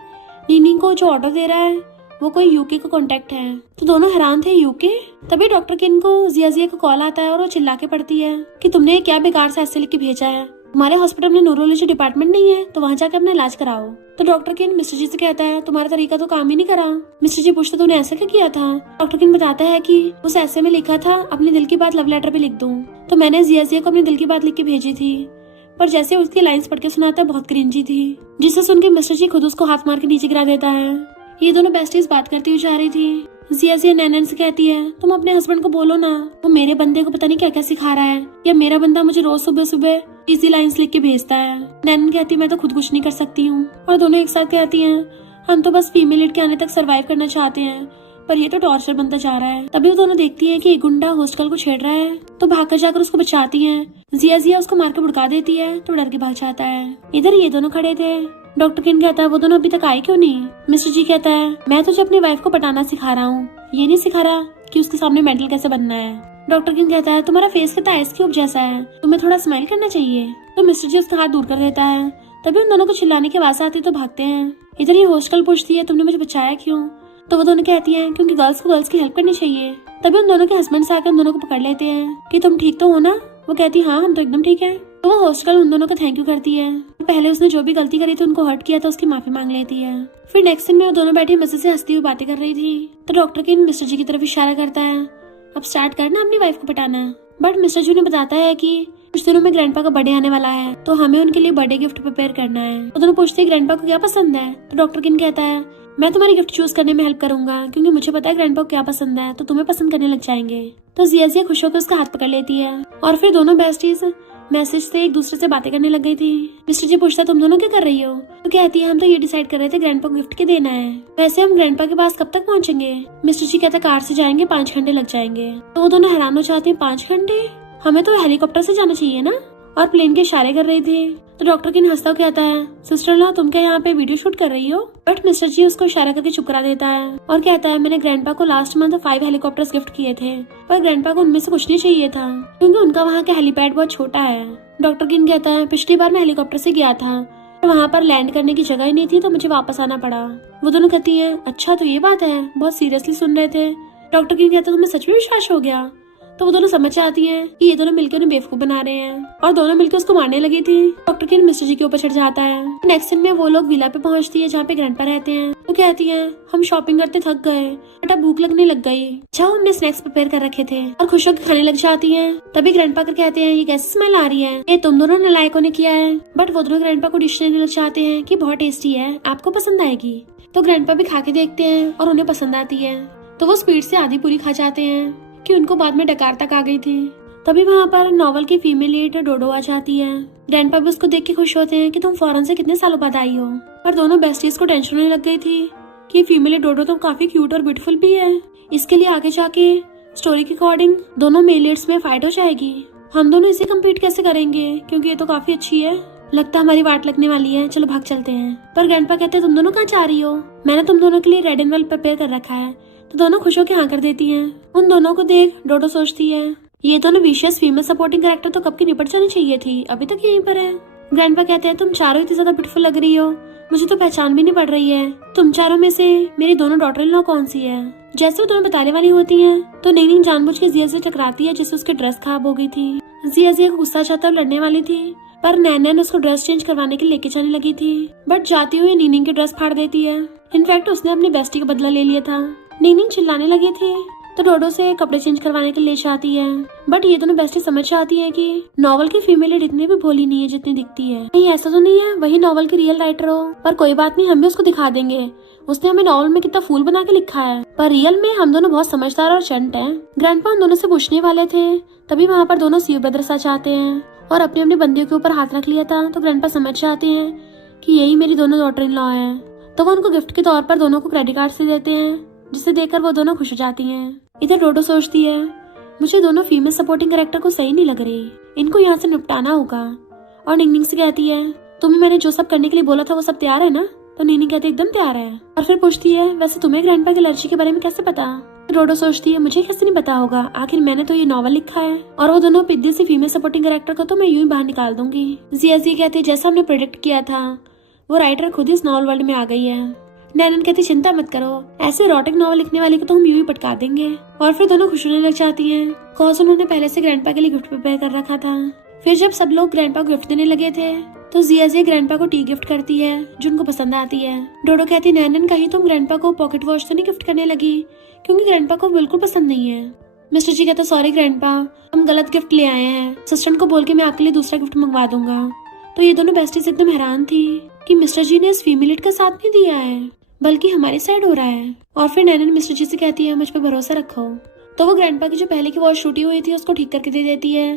नीनी को जो ऑर्डर दे रहा है वो कोई यूके का कॉन्टेक्ट है। तो दोनों हैरान थे, यूके? तभी डॉक्टर किन को जिया जिया को कॉल आता है और वो चिल्ला के पड़ती है कि तुमने क्या बेकार से ऐसे लिख के भेजा है, हमारे हॉस्पिटल में न्यूरोलॉजी डिपार्टमेंट नहीं है तो वहाँ जाकर अपना इलाज कराओ। तो डॉक्टर किन मिस्टर जी से कहता है तुम्हारा तरीका तो काम ही नहीं करा। मिस्टर जी पूछते तूने ऐसा क्या किया था। डॉक्टर किन बताता है कि उस ऐसे में लिखा था अपने दिल की बात लव लेटर पे लिख दूं, तो मैंने जिया जिया को अपनी दिल की बात लिख के भेजी थी, पर जैसे उसकी लाइंस पढ़ के सुनाता है बहुत क्रिंजी थी, जिसे सुन के मिस्टर जी खुद उसको हाथ मार के नीचे गिरा देता है। ये दोनों बेस्टीज बात करती हुई जा रही थी। जिया जिया नैनन से कहती है तुम अपने हस्बैंड को बोलो ना, वो मेरे बंदे को पता नहीं क्या क्या सिखा रहा है, या मेरा बंदा मुझे रोज सुबह सुबह इजी लाइंस लिख के भेजता है। नैनन कहती है मैं तो खुद कुछ नहीं कर सकती हूँ, और दोनों एक साथ कहती हैं हम तो बस फीमेल लीड के आने तक सरवाइव करना चाहते हैं, पर ये तो टॉर्चर बनता जा रहा है। तभी वो दोनों देखती है कि एक गुंडा हॉस्टल को छेड़ रहा है तो भागकर जाकर उसको बचाती है। जिया जिया उसको मार के भुड़का देती है तो डर के भाग जाता है। इधर ये दोनों खड़े थे। डॉक्टर किन कहता है वो दोनों अभी तक आए क्यों नहीं। मिस्टर जी कहता है मैं तुझे अपनी वाइफ को पटाना सिखा रहा हूँ, ये नहीं सिखा रहा कि उसके सामने मेंटल कैसे बनना है। डॉक्टर किन कहता है तुम्हारा फेस कितना आइस क्यूब जैसा है, तुम्हें थोड़ा स्माइल करना चाहिए। तो मिस्टर जी उसका हाथ दूर कर देता है। तभी उन दोनों को चिल्लाने की आवाज आती तो भागते हैं। इधर ये हॉस्टल पूछती है तुमने मुझे बचाया क्यों। तो वो दोनों कहती हैं क्योंकि गर्ल्स को गर्ल्स की हेल्प करनी चाहिए। तभी उन दोनों के हस्बैंड से आकर उन दोनों को पकड़ लेते हैं कि तुम ठीक तो हो ना। वो कहती हाँ हम तो एकदम ठीक है। तो वो हॉस्टल उन दोनों का थैंक यू करती है। पहले उसने जो भी गलती करी थी उनको हर्ट किया तो उसकी माफी मांग लेती है। फिर नेक्स्ट दिन में वो दोनों बैठी मजे से हंसती हुई बातें कर रही थी। तो डॉक्टर किन मिस्टर जी की तरफ इशारा करता है अब स्टार्ट करना अपनी वाइफ को पटाना। बट मिस्टर जू ने बताता है कि कुछ दिनों में ग्रैंडपा का बर्थडे आने वाला है, तो हमें उनके लिए बर्थडे गिफ्ट प्रिपेयर करना है। तो दोनों पूछते हैं ग्रैंडपा को क्या पसंद है। तो डॉक्टर किन कहता है मैं तुम्हारी गिफ्ट चूज करने में हेल्प करूंगा, क्योंकि मुझे पता है ग्रैंडपा को क्या पसंद है, तो तुम्हें पसंद करने लग जाएंगे। तो जिया खुश होकर उसका हाथ पकड़ लेती है और फिर दोनों बेस्टीज मैसेज से एक दूसरे से बातें करने लग गई थी। मिस्टर जी पूछता तुम दोनों क्या कर रही हो। तो कहती है हम तो ये डिसाइड कर रहे थे ग्रैंडपा को गिफ्ट के देना है। वैसे हम ग्रैंडपा के पास कब तक पहुंचेंगे। मिस्टर जी कहता कार से जाएंगे 5 घंटे लग जाएंगे। तो वो दोनों हैरान हो जाते हैं 5 घंटे, हमें तो हेलीकॉप्टर से जाना चाहिए ना, और प्लेन के इशारे कर रही थी। तो डॉक्टर किन हंसता कहता है सिस्टर लॉ तुम क्या यहाँ पे वीडियो शूट कर रही हो। बट मिस्टर जी उसको इशारा करके चुप करा देता है और कहता है मैंने ग्रैंडपा को लास्ट मंथ 5 हेलीकॉप्टर्स गिफ्ट किए थे, पर ग्रैंडपा को उनमें से कुछ नहीं चाहिए था, क्योंकि उनका वहाँ का हेलीपैड बहुत छोटा है। डॉक्टर किन कहता है पिछली बार मैं हेलीकॉप्टर से गया था, वहाँ पर लैंड करने की जगह ही नहीं थी, तो मुझे वापस आना पड़ा। वो दोनों कहती है अच्छा तो ये बात है, बहुत सीरियसली सुन रहे थे। डॉक्टर किन कहता है तुम्हें सच में विश्वास हो गया। तो वो दोनों समझ जाती हैं कि ये दोनों मिलकर उन्हें बेवकूफ बना रहे हैं, और दोनों मिलकर उसको मारने लगी थी। डॉक्टर किन मिस्टर जी के ऊपर चढ़ जाता है। नेक्स्ट सीन में वो लोग विला पे पहुंचती है जहाँ पे ग्रैंडपा रहते हैं। तो कहती है हम शॉपिंग करते थक गए, बट अब भूख लगने लग गई। अच्छा हमने स्नैक्स प्रिपेयर कर रखे थे, और खुश होकर खाने लग जाती है। तभी ग्रैंडपा कर कहते हैं ये कैसी स्मेल आ रही है, ये तुम दोनों नालायकों ने किया है। बट वो दोनों ग्रैंडपा को डिश देने लग जाते हैं कि बहुत टेस्टी है, आपको पसंद आएगी। तो ग्रैंडपा भी खा के देखते हैं और उन्हें पसंद आती है। तो वो स्पीड से आधी पूरी खा जाते हैं कि उनको बाद में डकार तक आ गई थी। तभी वहाँ पर नॉवल की फीमेल लीड डोडो आ जाती है। ग्रैंडपा भी उसको देख के खुश होते हैं कि तुम फॉरेन से कितने सालों बाद आई हो। पर दोनों बेस्टीज को टेंशन होने लग गई थी कि फीमेल लीड डोडो तो काफी क्यूट और ब्यूटीफुल भी है, इसके लिए आगे जाके स्टोरी के अकॉर्डिंग दोनों मेल लीड्स में फाइट हो जाएगी। हम दोनों इसे कम्पीट कैसे करेंगे, क्योंकि ये तो काफी अच्छी है, लगता है हमारी वाट लगने वाली है, चलो भाग चलते हैं। पर ग्रैंडपा कहते हैं तुम दोनों कहाँ जा रही हो, मैंने तुम दोनों के लिए रेड एंड वेल प्रिपेयर कर रखा है। तो दोनों खुश होकर हाँ कर देती हैं। उन दोनों को देख डोडो सोचती है ये दोनों विशियस फीमेल सपोर्टिंग कैरेक्टर तो कब की निपट जानी चाहिए थी, अभी तक यहीं पर है। ग्रैंडपा कहते हैं तुम चारों इतनी ज्यादा ब्यूटीफुल लग रही हो, मुझे तो पहचान भी नहीं पड़ रही है, तुम चारों में से मेरी दोनों डॉटर इन लॉ कौन सी है। जैसे वो दोनों बताने वाली होती हैं तो नीनिंग जानबूझ के जिया से टकराती है, जिससे उसकी ड्रेस खराब हो गई थी। जिया को गुस्सा चाहता लड़ने वाली थी, पर नैन उसको ड्रेस चेंज करवाने के लिए लेके जाने लगी थी, बट जाती हुई नीनिंग की ड्रेस फाड़ देती है। इनफैक्ट उसने अपनी बेस्टी का बदला ले लिया था। नीनिंग चिल्लाने लगी थी तो डोडो से कपड़े चेंज करवाने के लिए चाहती है, बट ये दोनों बेस्टी समझ जाती है कि नॉवल की फीमेल लीड इतनी भी भोली नहीं है जितनी दिखती है। नहीं ऐसा तो नहीं है वही नॉवल की रियल राइटर हो, पर कोई बात नहीं हम भी उसको दिखा देंगे, उसने हमें नॉवल में कितना फूल बना के लिखा है, पर रियल में हम दोनों बहुत समझदार और चंट हैं। ग्रैंडपा उन दोनों से पूछने वाले थे, तभी वहाँ पर दोनों सीव ब्रदर्स आ जाते हैं और अपने अपने बंदियों के ऊपर हाथ रख लिया था। तो ग्रैंडपा समझ जाते हैं कि यही मेरी दोनों डॉटर इन लॉ है। तो वो उनको गिफ्ट के तौर पर दोनों को क्रेडिट कार्ड से देते हैं, जिसे देखकर वो दोनों खुश हो जाती हैं। इधर डोडो सोचती है मुझे दोनों फीमेल सपोर्टिंग कैरेक्टर को सही नहीं लग रही, इनको यहाँ से निपटाना होगा। और निंगनिंग से कहती है तुम्हें मैंने जो सब करने के लिए बोला था वो सब तैयार है ना। तो निंगनिंग कहती है एकदम तैयार है। और फिर पूछती है वैसे तुम्हें ग्रैंडपा की एलर्जी के बारे में कैसे पता। डोडो सोचती है मुझे कैसे नहीं पता होगा, आखिर मैंने तो ये नॉवल लिखा है, और वो दोनों पिद्दी सी फीमेल सपोर्टिंग कैरेक्टर को तो मैं यूं ही बाहर निकाल दूंगी। जिया कहती है जैसा हमने प्रेडिक्ट किया था वो राइटर खुद ही इस नॉवल वर्ल्ड में आ गई है। नैनन कहती चिंता मत करो, ऐसे इरोटिक नॉवल लिखने वाले को तो हम यूं ही पटका देंगे। और फिर दोनों खुश होने लग जाती हैं, कॉज उन्होंने पहले से ग्रैंडपा के लिए गिफ्ट प्रिपेयर कर रखा था। फिर जब सब लोग ग्रैंडपा को गिफ्ट देने लगे थे तो जिया ग्रैंडपा को टी गिफ्ट करती है जो उनको पसंद आती है। डोडो कहती नैनन कहीं तुम ग्रैंडपा को पॉकेट वॉच तो नहीं गिफ्ट करने लगी, क्योंकि ग्रैंडपा को बिल्कुल पसंद नहीं है। मिस्टर जी कहता सॉरी ग्रैंडपा, हम गलत गिफ्ट ले आए हैं, असिस्टेंट को बोल के मैं आपके लिए दूसरा गिफ्ट मंगवा दूंगा। तो ये दोनों बेस्टीज एकदम हैरान थी कि मिस्टर जी ने इस फीमेल लीड का साथ नहीं दिया है, बल्कि हमारी साइड हो रहा है। और फिर नैनन मिस्टर जी से कहती है मुझ पर भरोसा रखो। तो वो ग्रैंडपा की जो पहले की वॉच टूटी हुई थी उसको ठीक करके दे देती है।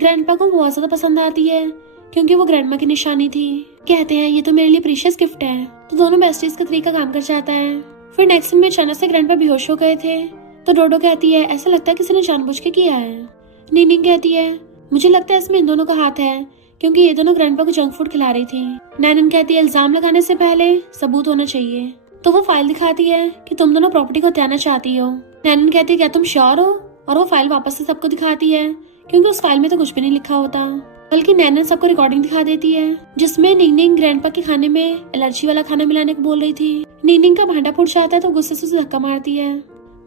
ग्रैंडपा को बहुत ज्यादा पसंद आती है क्योंकि वो ग्रैंडमा की निशानी थी। कहते हैं ये तो मेरे लिए प्रीशियस गिफ्ट है। तो दोनों बेस्टीज का तरीका काम कर जाता है। फिर नेक्स्ट सीन में अचानक से ग्रैंडपा बेहोश हो गए थे। तो डोडो कहती है ऐसा लगता है किसी ने जानबूझ के किया है। नीनिंग कहती है मुझे लगता है इसमें इन दोनों का हाथ है, क्योंकि ये दोनों ग्रैंडपा को जंक फूड खिला रही थी। नैनन कहती है इल्जाम लगाने से पहले सबूत होना चाहिए। तो वो फाइल दिखाती है कि तुम दोनों प्रॉपर्टी को हत्याना चाहती हो। नैनन कहती है क्या तुम श्योर हो, और वो फाइल वापस से सबको दिखाती है, क्योंकि उस फाइल में तो कुछ भी नहीं लिखा होता, बल्कि नैनन सबको रिकॉर्डिंग दिखा देती है जिसमें निंगनिंग ग्रैंडपा के खाने में एलर्जी वाला खाना मिलाने को बोल रही थी। निंगनिंग का भांडा फूट जाता है तो गुस्से से उसे धक्का मारती है।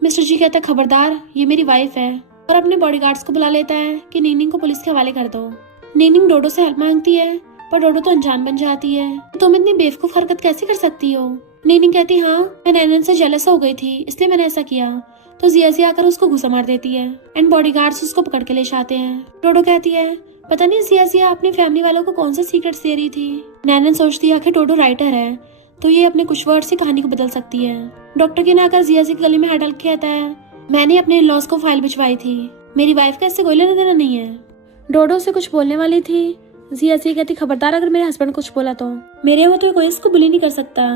मिस्टर जी कहता है खबरदार ये मेरी वाइफ है, और अपने बॉडीगार्ड्स को बुला लेता है कि निंगनिंग को पुलिस के हवाले कर दो। निंगनिंग डोडो से हेल्प मांगती है, पर डोडो तो अनजान बन जाती है। तुम इतनी बेवकूफ हरकत कैसे कर सकती हो। निंगनिंग कहती हाँ मैं नैनन से जेलस हो गई थी इसलिए मैंने ऐसा किया, तो जिया आकर उसको घुसा मार देती है एंड बॉडीगार्ड्स उसको पकड़ के ले जाते हैं। डोडो कहती है पता नहीं जिया अपनी फैमिली वालों को कौन से सीक्रेट्स दे रही थी। नैनन सोचती है आखिर डोडो राइटर है तो ये अपने कुछ वर्ड से कहानी को बदल सकती है। डॉक्टर किन आकर जिया के गले में हाथ डाल के कहता है मैंने अपने लॉस को फाइल भिजवाई थी, मेरी वाइफ का इससे कोई लेना देना नहीं है। डोडो से कुछ बोलने वाली थी, जिया कहती खबरदार अगर मेरे हस्बैंड कुछ बोला तो मेरे होते कोई इसको बुली नहीं कर सकता।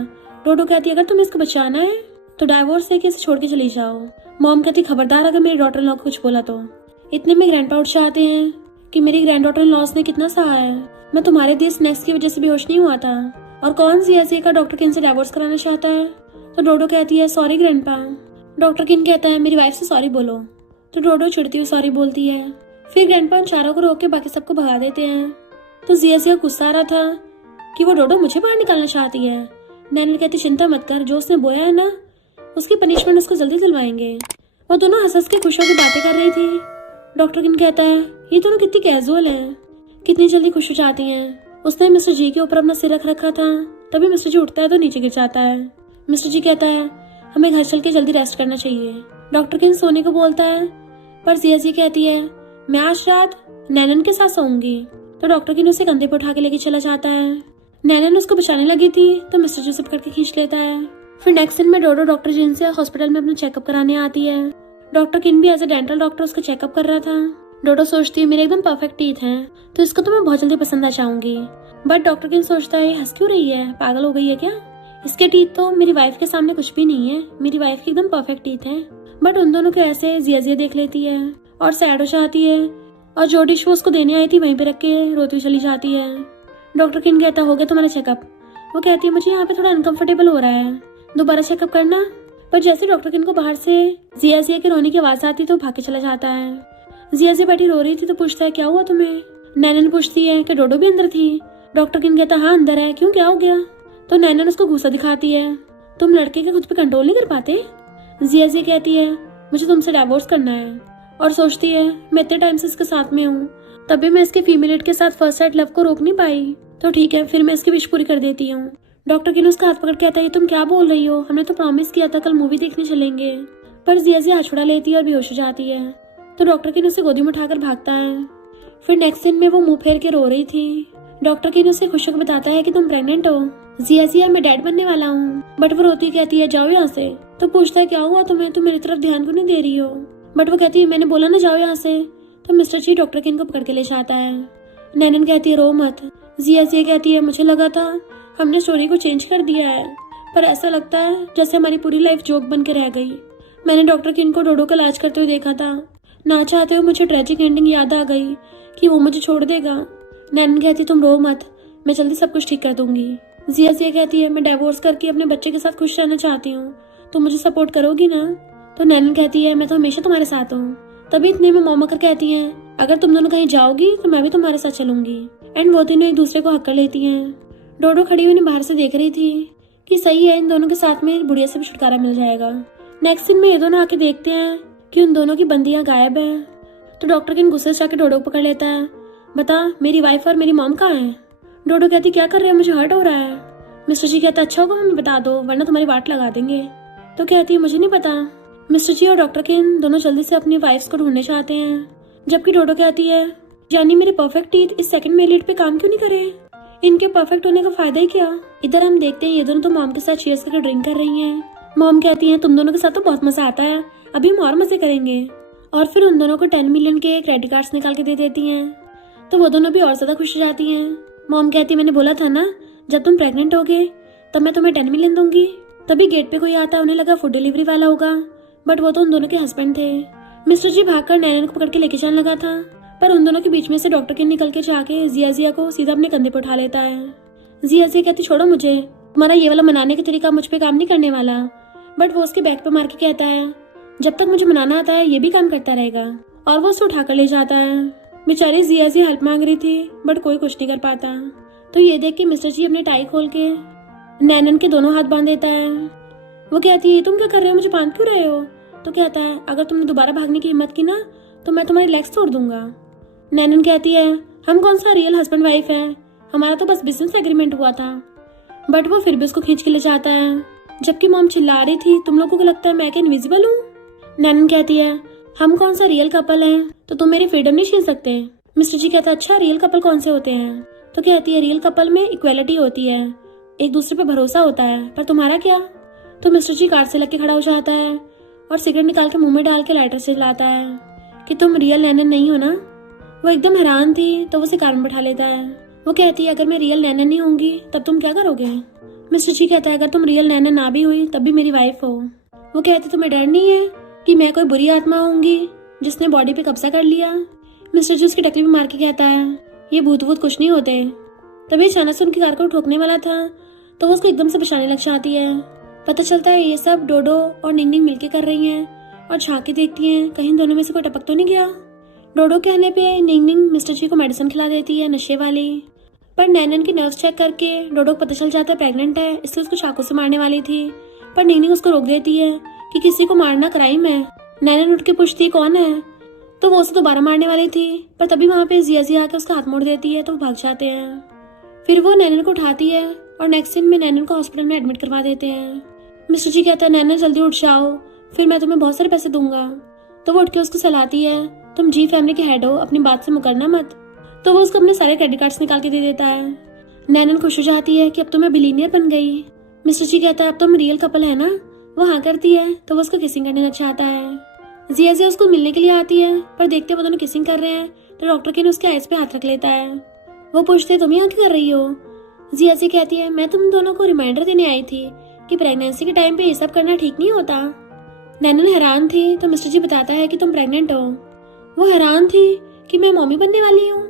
डोडो कहती अगर तुम्हें इसको बचाना है तो डाइवोर्स देके इसे छोड़ के चली जाओ। मॉम कहती खबरदार अगर मेरी डॉटर लॉ को कुछ बोला तो। इतने में ग्रैंडपा उठ जाते हैं कि मेरी ग्रैंड डॉटर लॉस ने कितना सहा है, मैं तुम्हारे दिए स्नैक्स की वजह से बेहोश नहीं हुआ था। और कौन जिया का डॉक्टर किन से डाइवोर्स कराना चाहता है। तो डोडो कहती है सॉरी ग्रैंडपा। डॉक्टर किन कहता है मेरी वाइफ से सॉरी बोलो। तो डोडो चिढ़ती हुई सॉरी बोलती है। फिर ग्रैंडपा उन चारों को रोक के बाकी सबको भगा देते हैं। तो जिया गुस्सा आ रहा था कि वो डोडो मुझे बाहर निकालना चाहती है। नैनन कहती चिंता मत कर, जो उसने बोया है ना उसकी पनिशमेंट उसको जल्दी दिलवाएंगे। वो दोनों हंस के खुशियों की बातें कर रही थी। डॉक्टर किन कहता है ये दोनों कितनी कैजुअल है, कितनी जल्दी खुश हो जाती हैं। उसने मिस्टर जी के ऊपर अपना सिर रख रखा था, तभी मिस्टर जी उठता है तो नीचे गिर जाता है। मिस्टर जी कहता है हमें घर चल के जल्दी रेस्ट करना चाहिए। डॉक्टर किन सोने को बोलता है पर जिया कहती है मैं आज रात नैनन के साथ सोऊंगी। तो डॉक्टर किन उसे कंधे पर उठा के लेके चला जाता है। नैनन उसको बचाने लगी थी तो मिस्टर जी से पकड़ के खींच लेता है। फिर नेक्स्ट दिन में डोडो डॉक्टर जिन से हॉस्पिटल में अपना चेकअप कराने आती है। डॉक्टर किन भी एज ए डेंटल डॉक्टर उसका चेकअप कर रहा था। डोडो सोचती है मेरे एकदम परफेक्ट टीथ हैं तो इसको तो मैं बहुत जल्दी पसंद आ जाऊंगी। बट डॉक्टर किन सोचता है हंस क्यों रही है, पागल हो गई है क्या, इसके टीथ तो मेरी वाइफ के सामने कुछ भी नहीं है, मेरी वाइफ के एकदम परफेक्ट टीथ हैं। बट उन दोनों के ऐसे जिया देख लेती है और सैड हो जाती है और जो डिश वो उसको देने आई थी वहीं पे रख के रोती हुई चली जाती है। डॉक्टर किन कहता हो गया तुम्हारा चेकअप। वो कहती है मुझे यहाँ पे थोड़ा अनकंफर्टेबल हो रहा है, दोबारा चेकअप करना। पर जैसे डॉक्टर किन को बाहर से जिया के रोने की आवाज आती तो भाग के चला जाता है। जिया बैठी रो रही थी तो पूछता है क्या हुआ तुम्हें। नैनन पूछती है कि डोडो भी अंदर थी। डॉक्टर किन कहता हाँ अंदर है, क्यों क्या हो गया। तो नैनन उसको गुस्सा दिखाती है तुम लड़के के खुद पे कंट्रोल नहीं कर पाते। जिया कहती है मुझे तुमसे डाइवोर्स करना है और सोचती है मैं इतने टाइम से इसके साथ में हूँ तभी मैं इसके फीमेल के साथ फर्स्ट साइड लव को रोक नहीं पाई, तो ठीक है फिर मैं इसकी विश पूरी कर देती हूँ। डॉक्टर किन उसका हाथ पकड़ के कहता है तुम क्या बोल रही हो, हमने तो प्रॉमिस किया था कल मूवी देखने चलेंगे। पर जिया हाथ छुड़ा लेती है और बेहोश हो जाती है। तो डॉक्टर किन उसे गोदी में उठाकर भागता है। फिर नेक्स्ट दिन में वो मुंह फेर के रो रही थी। डॉक्टर किन उसे खुशी को बताता है कि तुम प्रेग्नेंट हो। जिया मैं डैड बनने वाला हूँ। बट वो रोती कहती है जाओ यहाँ से। तो पूछता है क्या हुआ तुम्हें, तुम मेरी तरफ ध्यान क्यों नहीं दे रही हो। बट वो कहती है मैंने बोला ना जाओ यहाँ से। तो मिस्टर जी डॉक्टर किन को पकड़ के ले जाता है। नैनन कहती है रो मत। जिया कहती है मुझे लगा था हमने स्टोरी को चेंज कर दिया है पर ऐसा लगता है जैसे हमारी पूरी लाइफ जोक बन के रह गई। मैंने डॉक्टर किन को डोडो का इलाज करते हुए देखा था, ना चाहते हुए मुझे ट्रेजिक एंडिंग याद आ गई कि वो मुझे छोड़ देगा। नैनन कहती तुम रो मत, मैं जल्दी सब कुछ ठीक कर दूंगी। जिया कहती है मैं डाइवोर्स करके अपने बच्चे के साथ खुश रहना चाहती हूँ, तो मुझे सपोर्ट करोगी ना। तो नैनन कहती है मैं तो हमेशा तुम्हारे साथ हूँ। तभी इतने में मॉम आकर कहती है अगर तुम दोनों कहीं जाओगी तो मैं भी तुम्हारे साथ चलूंगी। एंड वो तीनों एक दूसरे को हक कर लेती हैं। डोडो खड़ी हुई बाहर से देख रही थी कि सही है इन दोनों के साथ में बुढ़िया से भी छुटकारा मिल जाएगा। नेक्स्ट दिन में ये दोनों आके देखते हैं कि उन दोनों की बंदियां गायब है। तो डॉक्टर किन गुस्से से आके डोडो को पकड़ लेता है, बता मेरी वाइफ और मेरी मॉम कहाँ है। डोडो कहती क्या कर रहे हो, मुझे हर्ट हो रहा है। मिस्टर जी कहता अच्छा होगा हमें बता दो वरना तुम्हारी वाट लगा देंगे। तो कहती है मुझे नहीं पता। मिस्टर जी और डॉक्टर किन दोनों जल्दी से अपनी वाइफ्स को ढूंढने चाहते हैं, जबकि डोडो कहती है यानी मेरे परफेक्ट टीथ इस सेकंड मेलिट पे काम क्यों नहीं करे, इनके परफेक्ट होने का फायदा ही क्या। इधर हम देखते हैं ये दोनों तो मॉम के साथ चीयर्स करके ड्रिंक कर रही हैं। मॉम कहती है तुम दोनों के साथ तो बहुत मजा आता है, अभी हम और मजे करेंगे। और फिर उन दोनों को 10 मिलियन के क्रेडिट कार्ड्स निकाल के दे देती हैं। तो वो दोनों भी और ज्यादा खुश हो जाती हैं। मॉम कहती है मैंने बोला था ना जब तुम प्रेग्नेंट होगे तब मैं तुम्हें 10 मिलियन दूंगी। तभी गेट पे कोई आता, उन्हें लगा फूड डिलीवरी वाला होगा, बट वो तो उन दोनों के हस्बैंड थे। मिस्टर जी भागकर नैनन को पकड़ के लेके जाने लगा था, पर उन दोनों के बीच में से डॉक्टर किन निकल के जाके जिया को सीधा अपने कंधे पर उठा लेता है। जिया कहती छोड़ो मुझे, तुम्हारा ये वाला मनाने का तरीका मुझ पे काम नहीं करने वाला। बट वो उसके बैक पे मार के कहता है जब तक मुझे मनाना आता है ये भी काम करता रहेगा, और वो उसे उठाकर ले जाता है। बेचारी जिया हेल्प मांग रही थी बट कोई कुछ नहीं कर पाता। तो ये देख के मिस्टर जी अपने टाई खोल के नैनन के दोनों हाथ बांध देता है। वो कहती है तुम क्या कर रहे हो, मुझे बांध क्यों रहे हो। तो कहता है अगर तुमने दोबारा भागने की हिम्मत की ना तो मैं तुम्हारी लेग्स तोड़ दूंगा। नैनन कहती है हम कौन सा रियल हस्बैंड वाइफ है, हमारा तो बस बिजनेस एग्रीमेंट हुआ था। बट वो फिर भी उसको खींच के ले जाता है, जबकि मॉम चिल्ला रही थी तुम लोगों को लगता है मैं क्या इनविजिबल हूँ। नैनन कहती है हम कौन सा रियल कपल हैं, तो तुम मेरी फ्रीडम नहीं छीन सकते। मिस्टर जी कहता है अच्छा रियल कपल कौन से होते हैं? तो कहती है रियल कपल में इक्वेलिटी होती है, एक दूसरे पे भरोसा होता है, पर तुम्हारा क्या? तो मिस्टर जी कार से लग के खड़ा हो जाता है और सिगरेट निकाल के मुंह में डाल के लाइटर से जलाता है कि तुम रियल नैनन नहीं हो ना। वो एकदम हैरान थी तो वो उसे कार में बैठा लेता है। वो कहती है अगर मैं रियल नैनन नहीं होंगी तब तुम क्या करोगे? मिस्टर जी कहता है अगर तुम रियल नैनन ना भी हुई तब भी मेरी वाइफ हो। वो कहती तुम्हें डर नहीं है कि मैं कोई बुरी आत्मा होंगी जिसने बॉडी पे कब्जा कर लिया? मिस्टर जी उसकी टकली में मार के कहता है ये भूत वूत कुछ नहीं होते। तभी अचानक से उनकी कार को ठोकने वाला था तो वो उसको एकदम से बचाने लग जाती है। पता चलता है ये सब डोडो और निंग निंग मिलके कर रही हैं और झांक के देखती हैं कहीं दोनों में से कोई टपक तो नहीं गया। डोडो कहने पे निंग निंग मिस्टर जी को मेडिसिन खिला देती है नशे वाली, पर नैनन की नर्व्स चेक करके डोडो को पता चल जाता है प्रेग्नेंट है, इसलिए उसको चाकू से मारने वाली थी, पर निंग निंग उसको रोक देती है कि किसी को मारना क्राइम है। नैनन उठ के पूछती है कौन है, तो वो उसे दोबारा मारने वाली थी, पर तभी वहाँ पे जिया आके उसका हाथ मोड़ देती है तो वो भाग जाते हैं। फिर वो नैनन को उठाती है और नेक्स्ट सीन में नैनन को हॉस्पिटल में एडमिट करवा देते हैं। मिस्टर जी कहता है नैनन जल्दी उठ जाओ, फिर मैं तुम्हें बहुत सारे पैसे दूंगा। तो वो उठ के उसको सहलाती है तुम जी फैमिली के हेड हो, अपनी बात से मुकरना मत। तो वो उसको अपने सारे क्रेडिट कार्ड्स निकाल के दे देता है। नैनन खुश हो जाती है कि अब तो मैं बिलीनियर बन गई। मिस्टर जी कहता है अब तुम रियल कपल है ना? वो हाँ करती है तो वो उसको किसिंग करने लग जाता है। जिया उसको मिलने के लिए आती है, पर देखते वो दोनों किसिंग कर रहे हैं तो डॉक्टर किन उसके आइज पे हाथ रख लेता है। वो पूछते तुम यहाँ क्या कर रही हो? जिया कहती है मैं तुम दोनों को रिमाइंडर देने आई थी कि प्रेगनेंसी के टाइम पे ये सब करना ठीक नहीं होता। नैनन हैरान थी तो मिस्टर जी बताता है कि तुम प्रेग्नेंट हो। वो हैरान थी कि मैं मम्मी बनने वाली हूँ,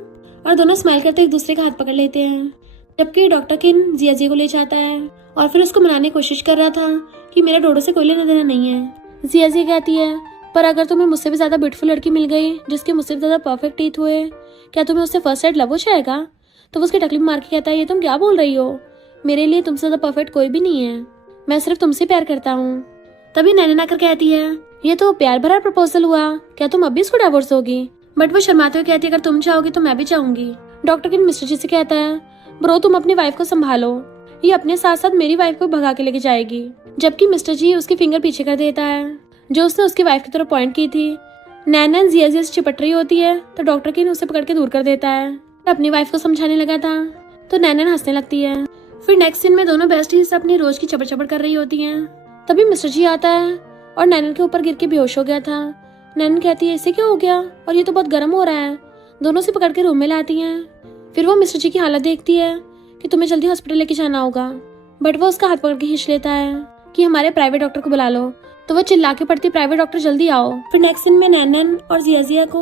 और दोनों स्माइल करते एक दूसरे का हाथ पकड़ लेते हैं। जबकि डॉक्टर किन जिया को ले जाता है और फिर उसको मनाने की कोशिश कर रहा था कि मेरा डोडो से कोई लेना देना नहीं है। जिया कहती है पर अगर तुम्हें मुझसे भी ज्यादा ब्यूटीफुल लड़की मिल गई जिसके मुझसे भी ज्यादा परफेक्ट टीथ हुए, क्या तुम्हें उससे फर्स्ट साइड लव हो जाएगा? तो वो उसकी टकली में मार के कहता है ये तुम क्या बोल रही हो, मेरे लिए तुमसे ज्यादा परफेक्ट कोई भी नहीं है, मैं सिर्फ तुमसे प्यार करता हूँ। तभी नैनन आकर कहती है ये तो प्यार भरा प्रपोजल हुआ, क्या तुम अब भी इसको डिवोर्स होगी? बट वो शर्माते हुए कहती है अगर तुम चाहोगी तो मैं भी चाहूंगी। डॉक्टर किन मिस्टर जी से कहता है ब्रो तुम अपनी वाइफ को संभालो, ये अपने साथ साथ मेरी वाइफ को भगा के लेके जाएगी। जबकि मिस्टर जी उसकी फिंगर पीछे कर देता है जो उसने उसकी वाइफ की तरफ पॉइंट की थी। नैनन जिया से चिपट रही होती है तो डॉक्टर किन उसे पकड़ के दूर कर देता है। अपनी वाइफ को समझाने लगा था तो नैनन हंसने लगती है। फिर नेक्स्ट सीन में दोनों बेस्टीज अपनी रोज की चपड़ चपड़ कर रही होती हैं। तभी मिस्टर जी आता है और नैनन के ऊपर गिर के बेहोश हो गया था। नैनन कहती है इसे क्या हो गया, और ये तो बहुत गर्म हो रहा है। दोनों से पकड़ के रूम में लाती हैं। फिर वो मिस्टर जी की हालत देखती है कि तुम्हें जल्दी हॉस्पिटल लेके जाना होगा, बट वो उसका हाथ पकड़ के खींच लेता है कि हमारे प्राइवेट डॉक्टर को बुला लो। तो वो चिल्ला के पड़ती प्राइवेट डॉक्टर जल्दी आओ। फिर नेक्स्ट सीन में नैनन और जिया को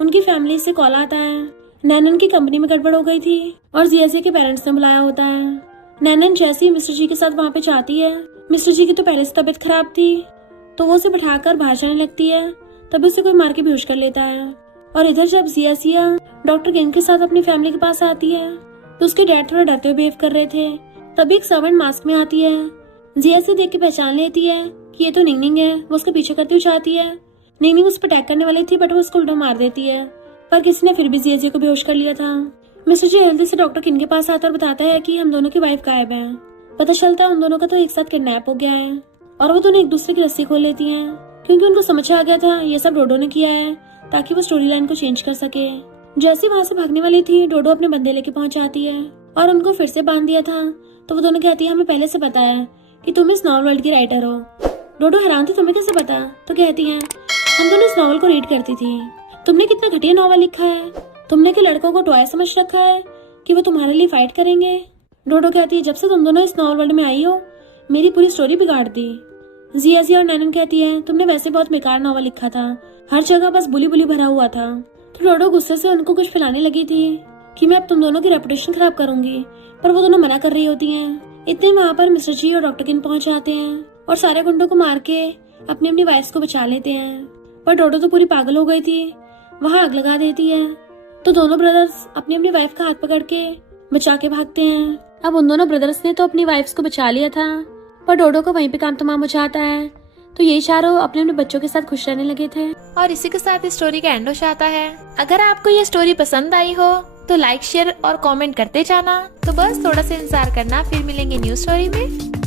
उनकी फैमिली से कॉल आता है। नैनन की कंपनी में गड़बड़ हो गई थी और जिया के पेरेंट्स ने बुलाया होता है। नैनन जैसे ही मिस्टर जी के साथ वहाँ पे जाती है, मिस्टर जी की तो पहले से तबीयत खराब थी तो वो उसे बिठाकर बाहर जाने लगती है, तभी उसे कोई मार के बेहोश कर लेता है। और इधर जब जिया डॉक्टर किंग के साथ अपनी फैमिली के पास आती है तो उसके डैड थोड़ा डरते हुए बिहेव कर रहे थे। तभी एक सर्वेंट मास्क में आती है। जिया देख के पहचान लेती है कि ये तो निंग निंग है। वो उसके पीछे करती हुई जाती है। निंग निंग उस पर अटैक करने वाली थी बट वो उसको उल्टा मार देती है, पर किसी ने फिर भी जिया को बेहोश कर लिया था। मिस्टर जी जल्दी से डॉक्टर किन के पास आता और बताता है कि हम दोनों की वाइफ गायब है। पता चलता है उन दोनों का तो एक साथ किडनैप हो गया है और वो दोनों एक दूसरे की रस्सी खोल लेती हैं, क्योंकि उनको समझ आ गया था ये सब डोडो ने किया है ताकि वो स्टोरी लाइन को चेंज कर सके। जैसे वहां से भागने वाली थी डोडो अपने बंदे लेके पहुंच जाती है और उनको फिर से बांध दिया था। तो वो दोनों कहती है हमें पहले से पता है कि तुम इस नॉवल वर्ल्ड की राइटर हो। डोडो हैरान थी तुम्हें कैसे पता? तो कहती है हम दोनों इस नॉवल को रीड करती थी। तुमने कितना घटिया नॉवल लिखा है, तुमने के लड़कों को टॉय समझ रखा है कि वो तुम्हारे लिए फाइट करेंगे। डोडो कहती है जब से तुम दोनों इस नॉवल वर्ल्ड में आई हो मेरी पूरी स्टोरी बिगाड़ दी। जिया और नैनन कहती है तुमने वैसे बहुत बेकार नॉवल लिखा था, हर जगह बस बुली बुली भरा हुआ था। तो डोडो गुस्से से उनको कुछ फैलाने लगी थी कि मैं अब तुम दोनों की रेपुटेशन खराब करूंगी, पर वो दोनों मना कर रही होती हैं। इतने वहाँ पर मिस्टर जी और डॉक्टर किन पहुंच जाते हैं और सारे गुंडों को मार के अपनी अपनी वाइफ्स को बचा लेते हैं। पर डोडो तो पूरी पागल हो गई थी, वहाँ आग लगा देती है। तो दोनों ब्रदर्स अपनी अपनी वाइफ का हाथ पकड़ के बचा के भागते हैं। अब उन दोनों ब्रदर्स ने तो अपनी वाइफ्स को बचा लिया था, पर डोडो को वहीं पे काम तमाम हो जाता है। तो ये चारों अपने अपने बच्चों के साथ खुश रहने लगे थे। और इसी के साथ इस स्टोरी का एंड हो जाता है। अगर आपको ये स्टोरी पसंद आई हो तो लाइक शेयर और कमेंट करते जाना। तो बस थोड़ा सा इंतजार करना, फिर मिलेंगे न्यू स्टोरी में।